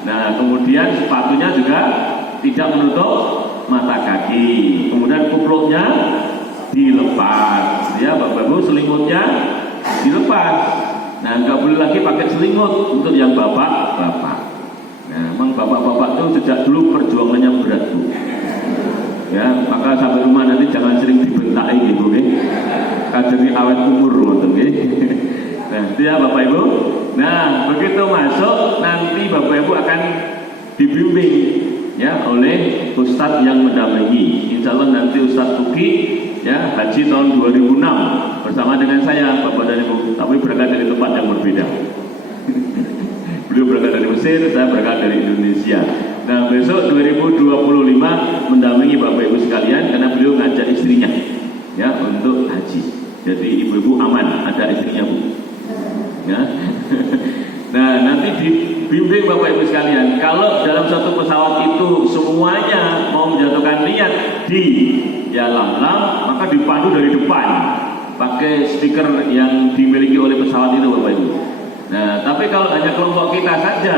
Nah, kemudian sepatunya juga tidak menutup mata kaki. Kemudian kupluknya dilepas, ya Bapak Ibu, selimutnya dilepas. Nah, nggak boleh lagi pakai selimut untuk yang bapak-bapak. Nah, memang bapak-bapak itu sejak dulu perjuangannya berat, Bu. Ya, maka sampai rumah nanti jangan sering dibentai gitu, kadang awet umur ngoten nggih. Nah, itu ya Bapak Ibu. Nah, begitu masuk nanti Bapak Ibu akan dibimbing ya oleh Ustadz yang mendampingi. Insya Allah nanti Ustadz Tuki ya haji tahun 2006 bersama dengan saya Bapak dan Ibu, tapi berangkat dari tempat yang berbeda. Beliau berangkat dari Mesir, saya berangkat dari Indonesia. Nah, besok 2025 mendampingi Bapak Ibu sekalian karena beliau ngajak istrinya ya untuk haji. Jadi ibu-ibu aman, ada istrinya, Bu. Ya. Nah, nanti dibimbing Bapak Ibu sekalian. Kalau dalam satu pesawat itu semuanya mau menjatuhkan niat di Yalamlam, maka dipandu dari depan pakai stiker yang dimiliki oleh pesawat itu, Bapak Ibu. Nah, tapi kalau hanya kelompok kita saja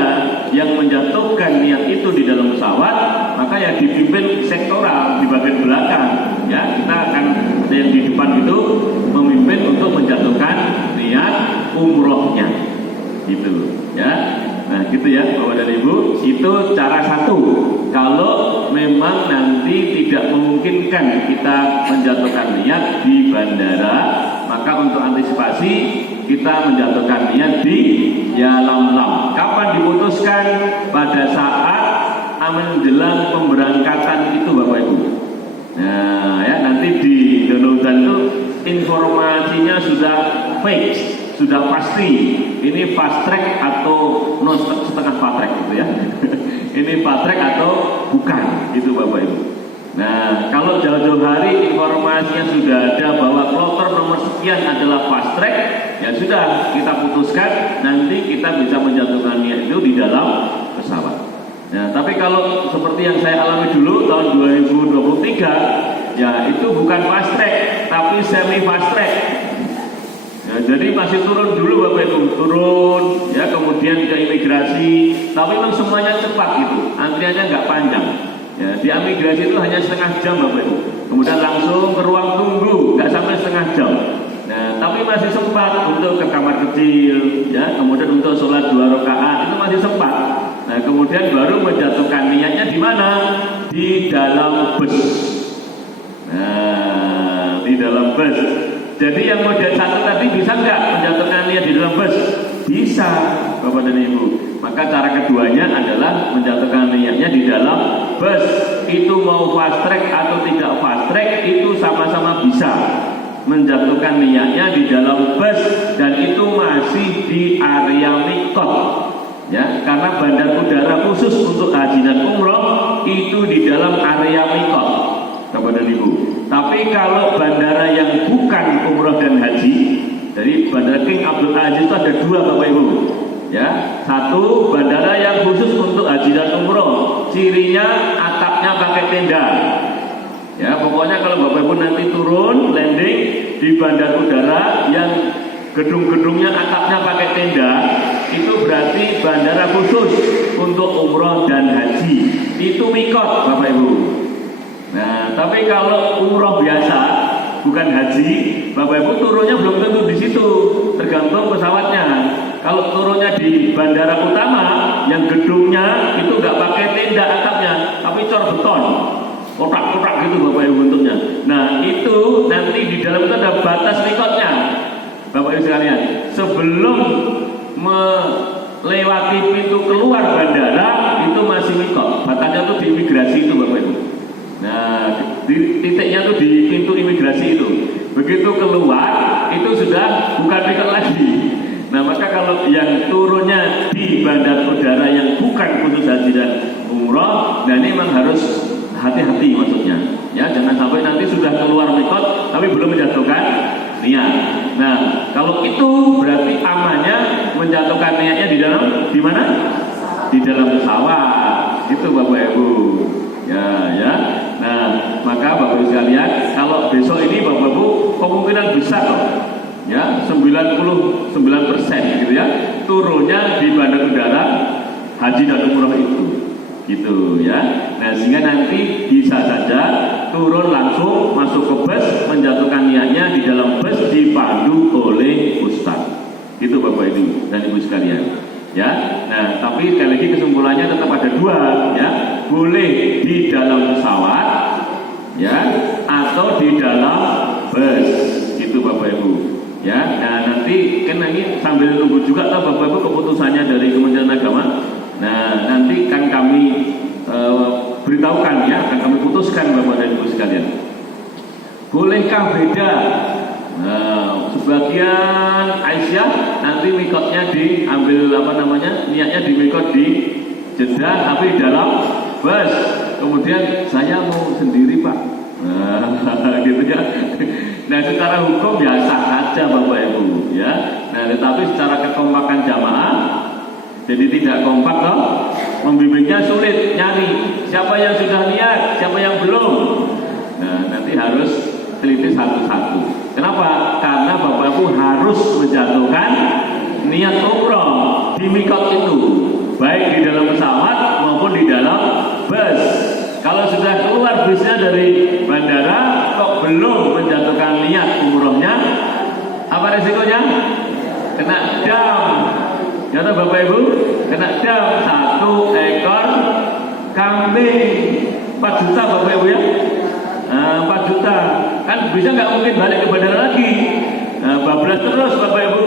yang menjatuhkan niat itu di dalam pesawat, maka ya dipimpin sektoral di bagian belakang. Ya, kita akan ada yang di depan itu memimpin untuk menjatuhkan niat umrohnya, gitu. Ya, nah gitu ya, Bapak dan Ibu. Itu cara satu. Kalau memang nanti tidak memungkinkan kita menjatuhkan niat di bandara, maka untuk antisipasi kita menjatuhkan niat di Yalamlam. Kapan diputuskan? Pada saat menjelang pemberangkatan itu, Bapak Ibu. Nah, ya nanti di downloadan itu informasinya sudah fix, sudah pasti. Ini fast track atau setengah fast track gitu ya. Ini fast track atau bukan, gitu Bapak Ibu. Nah, kalau jauh-jauh hari informasinya sudah ada bahwa kloter nomor sekian adalah fast track, ya sudah kita putuskan nanti kita bisa menjatuhkan niat itu di dalam pesawat. Nah, tapi kalau seperti yang saya alami dulu tahun 2023, ya itu bukan fast track, tapi semi fast track. Ya, jadi masih turun dulu Bapak Ibu, turun, ya kemudian ke imigrasi, tapi memang semuanya cepat gitu, antriannya nggak panjang. Ya, di imigrasi itu hanya setengah jam Bapak Ibu, kemudian langsung ke ruang tunggu, nggak sampai setengah jam. Nah, tapi masih sempat untuk ke kamar kecil, ya kemudian untuk sholat 2 rakaat itu masih sempat. Nah, kemudian baru menjatuhkan niatnya di mana? Di dalam bus. Nah, di dalam bus. Jadi yang model satu tadi bisa nggak menjatuhkan niat di dalam bus? Bisa, Bapak dan Ibu. Maka cara keduanya adalah menjatuhkan niatnya di dalam bus. Itu mau fast track atau tidak fast track itu sama-sama bisa menjatuhkan niatnya di dalam bus, dan itu masih di area mikot. Ya, karena bandar udara khusus untuk haji dan umroh itu di dalam area mikot, Bapak dan Ibu. Tapi kalau bandara yang bukan umroh dan haji, dari Bandara King Abdul Aziz itu ada 2 Bapak Ibu. Ya, satu bandara yang khusus untuk haji dan umroh, cirinya atapnya pakai tenda. Ya, pokoknya kalau Bapak Ibu nanti turun landing di bandar udara yang gedung-gedungnya atapnya pakai tenda, itu berarti bandara khusus untuk umroh dan haji. Itu mikot Bapak Ibu. Nah, tapi kalau umroh biasa bukan haji, Bapak Ibu turunnya belum tentu di situ, tergantung pesawatnya. Kalau turunnya di bandara utama yang gedungnya itu nggak pakai tenda atapnya, tapi cor beton, kotak-kotak gitu Bapak Ibu bentuknya. Nah, itu nanti di dalam itu ada batas mikotnya, Bapak Ibu sekalian. Sebelum melewati pintu keluar bandara itu masih mikot, batasnya itu di imigrasi itu Bapak Ibu. Nah, titiknya tuh di pintu imigrasi itu. Begitu keluar itu sudah bukan mikot lagi. Nah, maka kalau yang turunnya di bandar udara yang bukan khusus haji dan umroh, nah ini memang harus hati-hati maksudnya. Ya, jangan sampai nanti sudah keluar mikot tapi belum menjatuhkan niat. Nah, kalau itu berarti amannya menjatuhkan niatnya di dalam di mana? di dalam pesawat. Itu Bapak Ibu. Ya. Nah, maka Bapak Ibu sekalian, kalau besok ini Bapak Ibu kemungkinan besar loh. Ya, 99% gitu ya. Turunnya di bandar udara haji dan umroh itu. Gitu ya. Nah, sehingga nanti bisa saja turun langsung masuk ke bus, menjatuhkan niatnya di dalam bus dipandu oleh ustaz. Itu Bapak Ibu dan Ibu sekalian. Ya. Nah, tapi sekali lagi kesimpulannya tetap ada dua ya. Boleh di dalam pesawat ya atau di dalam bus. Itu Bapak Ibu. Ya. Nah, nanti kan ini sambil tunggu juga Bapak Ibu keputusannya dari Kementerian Agama. Nah, nanti kan kami beritahukan ya, akan kami putuskan Bapak dan Ibu sekalian. Bolehkah beda? Nah, sebagian Aisyah nanti mikotnya diambil niatnya di mikot di Jeddah tapi dalam bus. Kemudian saya mau sendiri Pak. Nah, gitu ya. Nah, secara hukum biasa saja Bapak Ibu ya. Nah, tetapi secara kekompakan jamaah jadi tidak kompak toh. Membimbingnya sulit, nyari siapa yang sudah niat, siapa yang belum. Nah, nanti harus teliti satu-satu. Kenapa? Karena Bapak Ibu harus menjatuhkan niat umroh di mikot itu, baik di dalam pesawat maupun di dalam bus. Kalau sudah keluar busnya dari bandara kok belum menjatuhkan niat umrohnya, apa resikonya? Kena dam. Kata Bapak Ibu, kena dam 1 ekor kambing 4 juta Bapak Ibu ya. 4 juta kan bisa nggak mungkin balik ke bandara lagi. Bablas terus Bapak Ibu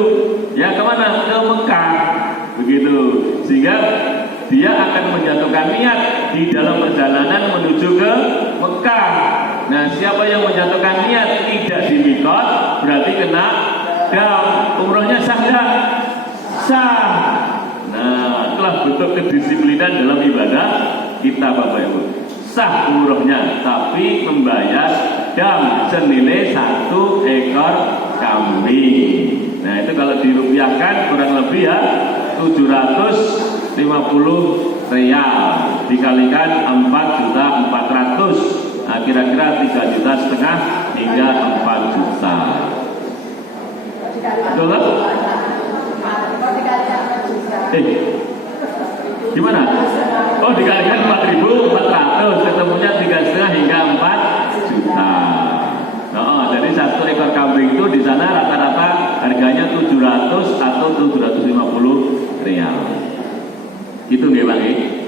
ya, kemana? Ke Mekah begitu, sehingga dia akan menjatuhkan niat di dalam perjalanan menuju ke Mekah. Nah, siapa yang menjatuhkan niat tidak di mikot berarti kena dam. Umrohnya sah nggak? Sah. Nah, itulah bentuk kedisiplinan dalam ibadah kita Bapak Ibu. Sah umrohnya, tapi membayar dam senilai 1 ekor kambing. Nah, itu kalau dirupiahkan kurang lebih ya 750 rial dikalikan 4.400.000. Nah, kira-kira 3,5 juta hingga 4 juta. Betul? Gimana? Oh, dikalikan 4.400, ketemunya 3,5 hingga 4 juta. Jadi 1 ekor kambing itu di sana rata-rata harganya 700 atau 750 rial. Itu nggih Pak.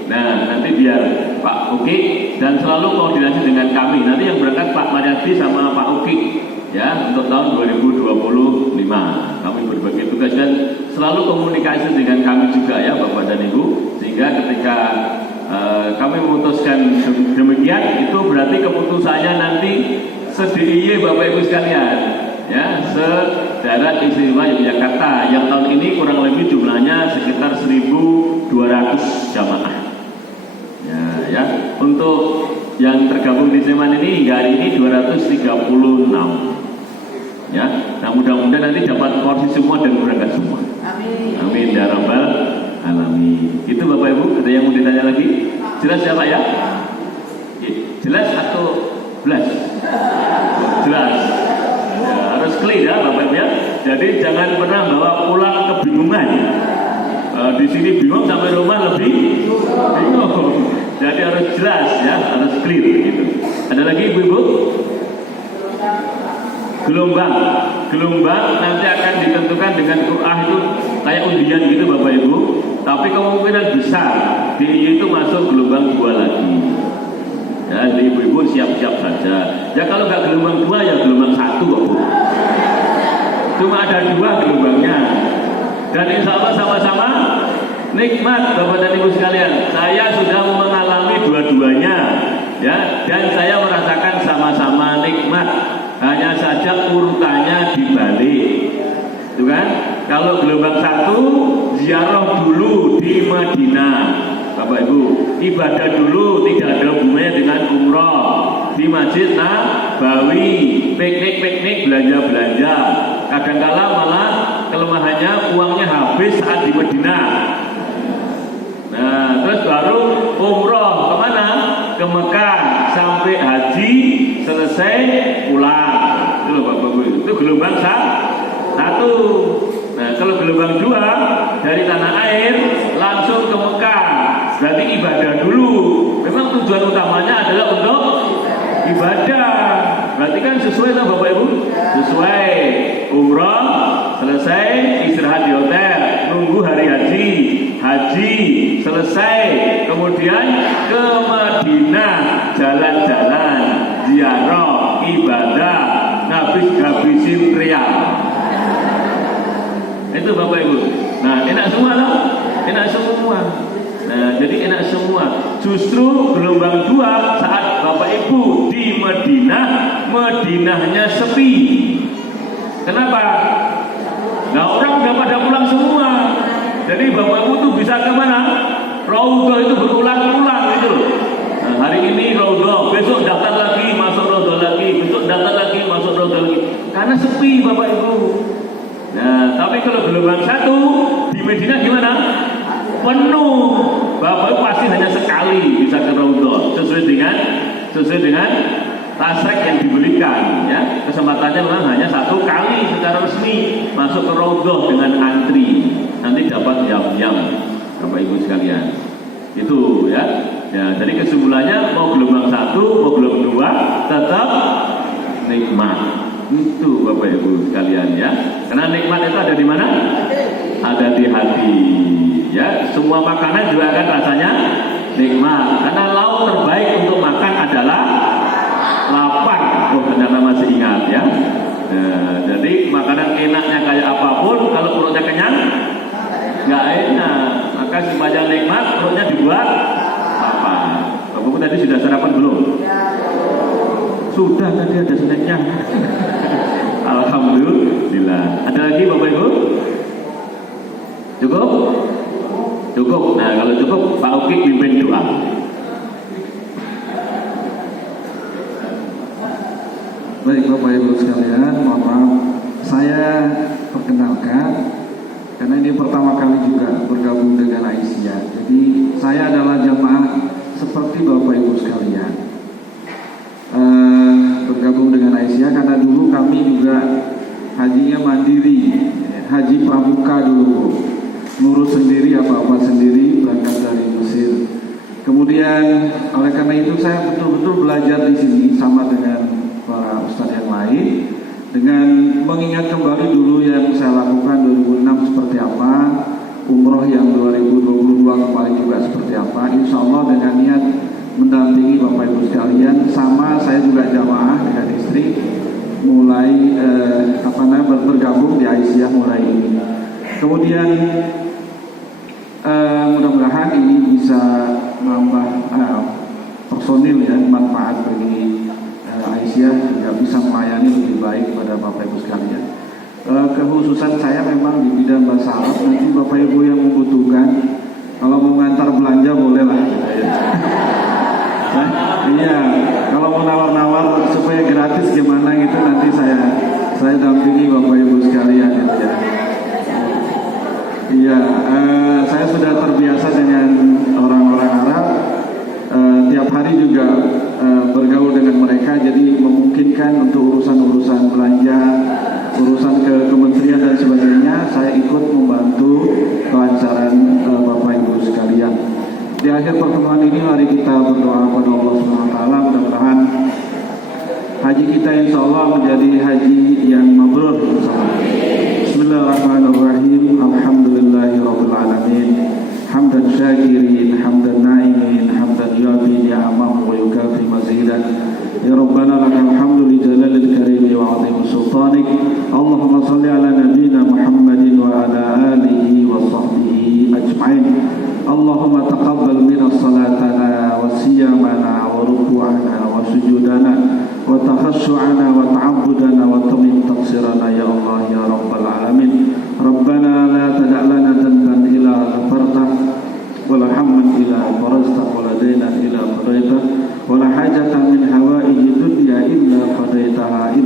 Nah, nanti biar Pak Uki dan selalu koordinasi dengan kami. Nanti yang berangkat Pak Mariati sama Pak Uki ya untuk tahun 2025. Kami berbagi tugas dan selalu komunikasi dengan kami juga ya Bapak dan Ibu, sehingga ketika kami memutuskan demikian itu berarti keputusannya nanti se-DIY Bapak Ibu sekalian ya, se-Darat Istimewa Yogyakarta yang tahun ini kurang lebih jumlahnya sekitar 1.200 jamaah ya. Untuk yang tergabung di Sleman ini hingga hari ini 236 ya. Nah, mudah-mudahan nanti dapat porsi semua dan berangkat semua. Amin ya rabbal alamin. Itu Bapak Ibu, ada yang mau ditanya lagi? Jelas ya Pak ya? Jelas atau belas? Jelas. Ya, harus clear ya Bapak Ibu ya. Jadi jangan pernah bawa pulang kebingungan. Di sini bingung sampai rumah lebih bingung. Jadi harus jelas ya, harus clear gitu. Ada lagi Ibu-ibu? Gelombang nanti akan ditentukan dengan Qur'an itu kayak undian gitu Bapak Ibu. Tapi kemungkinan besar DIY itu masuk gelombang 2 lagi. Ya, jadi ibu-ibu siap-siap saja. Ya kalau nggak gelombang 2 ya gelombang 1 kok Bu. Cuma ada 2 gelombangnya. Dan insya Allah sama-sama nikmat Bapak dan Ibu sekalian. Saya sudah mengalami dua-duanya ya, dan saya merasakan sama-sama nikmat. Hanya saja urutannya dibalik. Itu kan? Kalau gelombang 1 ziarah dulu di Madinah. Bapak Ibu, ibadah dulu tidak ada hubungannya dengan umroh di Masjid Nabawi, piknik-piknik, belanja-belanja. Kadang-kala malah kelemahannya uangnya habis saat di Madinah. Nah, Nah, terus baru umroh kemana? Ke Mekah sampai haji selesai pulang. Itu loh Bapak Ibu. Itu gelombang satu. Nah, kalau gelombang 2 dari tanah air langsung ke Mekah. Berarti ibadah dulu. Memang tujuan utamanya adalah untuk ibadah. Berarti kan sesuai sama Bapak Ibu? Sesuai. Umroh selesai, istirahat di hotel, nunggu hari haji. Haji selesai, kemudian ke Madinah, jalan-jalan, ziarah, ibadah, ngabisin rial. Itu Bapak Ibu. Nah, enak semua loh, enak semua. Nah, jadi enak semua. Justru gelombang 2 saat Bapak Ibu di Madinah, Madinahnya sepi. Kenapa? Nah, orang udah pada pulang semua. Jadi Bapak Ibu tuh bisa kemana? Raudhah itu berulang-ulang gitu. Nah, hari ini Raudhah, besok daftar lagi, masuk Raudhah lagi, besok daftar lagi, masuk Raudhah lagi. Karena sepi Bapak Ibu. Nah, tapi kalau gelombang 1 di Madinah gimana? Penuh. Bapak Ibu pasti hanya sekali bisa ke Raudhah sesuai dengan tasrek yang diberikan, ya. Kesempatannya memang hanya 1 kali secara resmi masuk ke Raudhah dengan antri. Nanti dapat jam-jam, Bapak Ibu sekalian. Itu ya. Ya, jadi kesimpulannya mau gelombang 1, mau gelombang 2 tetap nikmat. Itu Bapak Ibu sekalian ya. Karena nikmat itu ada di mana? Ada di hati. Ya, semua makanan juga kan rasanya nikmat. Karena lauk terbaik untuk makan adalah lapar. Oh, ternyata masih ingat ya. Jadi makanan enaknya kayak apapun, kalau perutnya kenyang nggak enak. Maka supaya nikmat perutnya dibuat apa? Bapak tadi sudah sarapan belum? Sudah, tadi ada snacknya. Alhamdulillah. Ada lagi Bapak Ibu? Cukup? Cukup. Nah, kalau cukup Pak Uki pimpin doa. Baik Bapak Ibu sekalian, mohon maaf saya perkenalkan karena ini pertama kali juga bergabung dengan Aisyah. Jadi saya adalah jamaah seperti Bapak Ibu sekalian, bergabung dengan Aisyah karena dulu kami juga hajinya mandiri, haji pramuka dulu, ngurus sendiri apa-apa sendiri, berangkat dari Mesir. Kemudian oleh karena itu saya betul-betul belajar di sini sama dengan para ustadz yang lain, dengan mengingat kembali dulu yang saya lakukan 2006 seperti apa, umroh yang 2022 kemarin juga seperti apa. Insya Allah dengan niat mendampingi Bapak Ibu sekalian, sama saya juga jamaah dengan istri mulai bergabung di Aisyah mulai ini. Kemudian mudah-mudahan ini bisa menambah personil ya, manfaat bagi Aisyah juga bisa melayani lebih baik pada Bapak Ibu sekalian. Kekhususan saya memang di bidang bahasa Arab. Nanti Bapak Ibu yang membutuhkan, kalau mau ngantar belanja boleh lah gitu ya. Nah, iya, kalau mau nawar-nawar supaya gratis gimana gitu nanti saya dampingi Bapak Ibu sekalian gitu ya. Iya, saya sudah terbiasa dengan orang-orang Arab. Tiap hari juga bergaul dengan mereka, jadi memungkinkan untuk urusan-urusan belanja, urusan ke kementerian dan sebagainya, saya ikut membantu kelancaran Bapak Ibu sekalian. Di akhir pertemuan ini mari kita berdoa kepada Allah SWT, mudah-mudahan haji kita insya Allah menjadi haji yang mabrur. Bismillahirrahmanirrahim. Alhamdulillahirrabbilalamin. Hamdan syakirin, hamdan na'imin, hamdan yu'afi ni'amahu wa yukafi mazidan. Ya Rabbana lakal hamdu li jalalil karimi wa azim sultanik. Allahumma salli ala nabina Muhammadin wa ala alihi wa sahbihi ajma'in. Allahumma taqabbal minna salatana wa siyamana wa ruku'ana wa sujudana wa takhassu'ana wa ta'abbudana wa tamim taqsirana ya Allah ya Rabbal alamin. Rabbana la tada'lana dhanban ila ghafartah wa la hamman ila farajtah wa la daynan ila qadaitah wa la hajatan min hawaiji dunya illa qadaitaha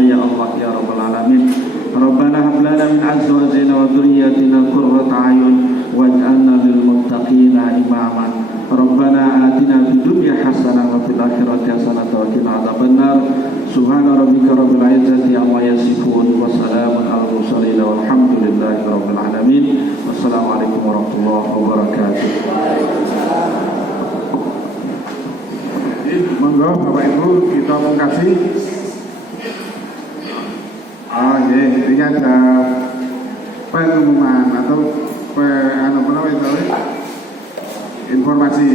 ya Allah ya Rabbal alamin. Rabbana hab lana min azwajina wa dhurriyyatina qurrata a'yun waj'alna Subhana rabbika rabbil izzati amma yasifun wa salamun alal mursalin walhamdulillahi rabbil alamin. Wassalamualaikum warahmatullahi wabarakatuh. Monggo Bapak Ibu kita mengkasih. Ini ada pengumuman atau informasi.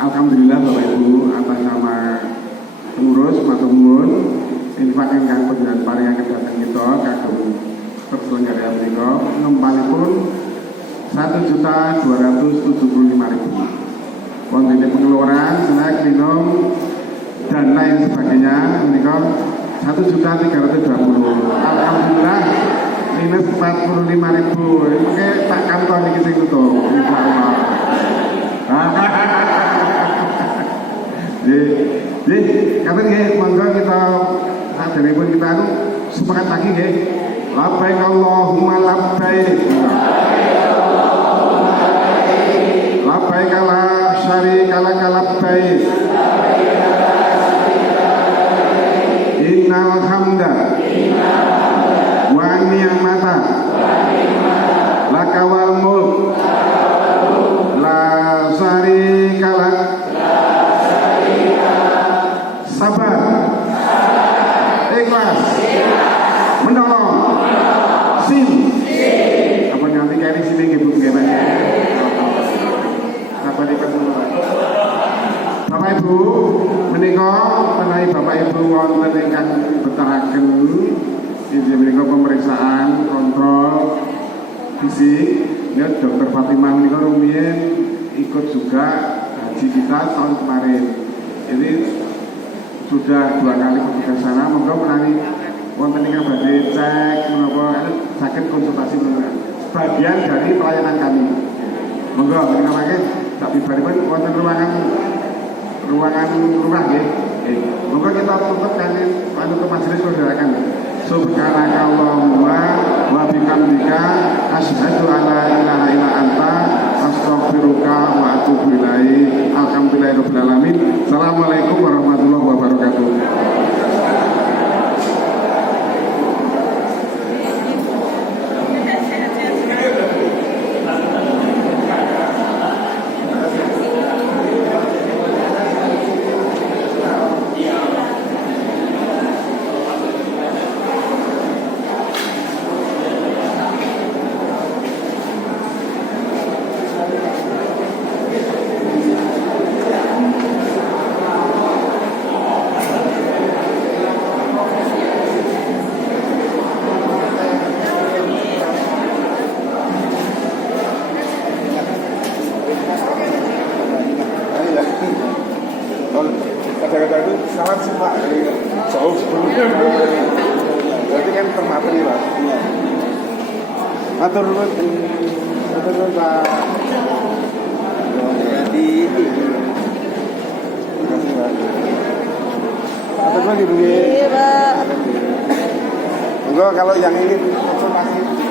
Alhamdulillah Bapak Ibu atas nama pengurus matur nuwun infak ingkang panjenengan paringaken dhateng kita kagem terselenggara menika ngempalipun 1.275.000. Wonten pengeluaran snack minum dan lain sebagainya menika 1.320.000. Alhamdulillah minus 45.000. Oke tak kantor niki sing tutup insyaallah. Jadi kata nggih monggo kita saderepun kita semangat lagi nggih. Labbaik Allahumma labbaik. Labbaik la syarika lak labbaik. Innal hamda wa ni'mata laka wal mulk la syarika lak. Sabar, ikhlas, menolong, sin. Apa nanti kali sini ibu gimana? Apa di pertemuan? Bapak Ibu, menika menawi Bapak Ibu wonten ingkang betahaken inggih menika pemeriksaan kontrol fisik. Ya Dokter Fatimah menika rumiyin ikut juga haji kita tahun kemarin. Jadi sudah 2 kali petugas sana, monggo menawi wonten ingkang badhe cek menapa sakit konsultasi menapa bagian dari pelayanan kami. Monggo menika mangke sak bibaripun wonten ruangan rumah nggih. Monggo kita tutup kanthi panutup majelis kondharaken. Subhanakallahumma wa bihamdika asyhadu an la ilaha illa anta astaghfiruka wa atubu ilaik. Alhamdulillahirabbil alamin. Assalamualaikum warahmatullahi wabarakatuh. Kata-kata itu sangat sih Pak, jauh sebelumnya. Berarti kan termateri Pak. Matur nuwun Pak. Jadi terima kasih Pak. Matur nuwun Ibu. Iya Pak. Enggak kalau yang ini konsultasi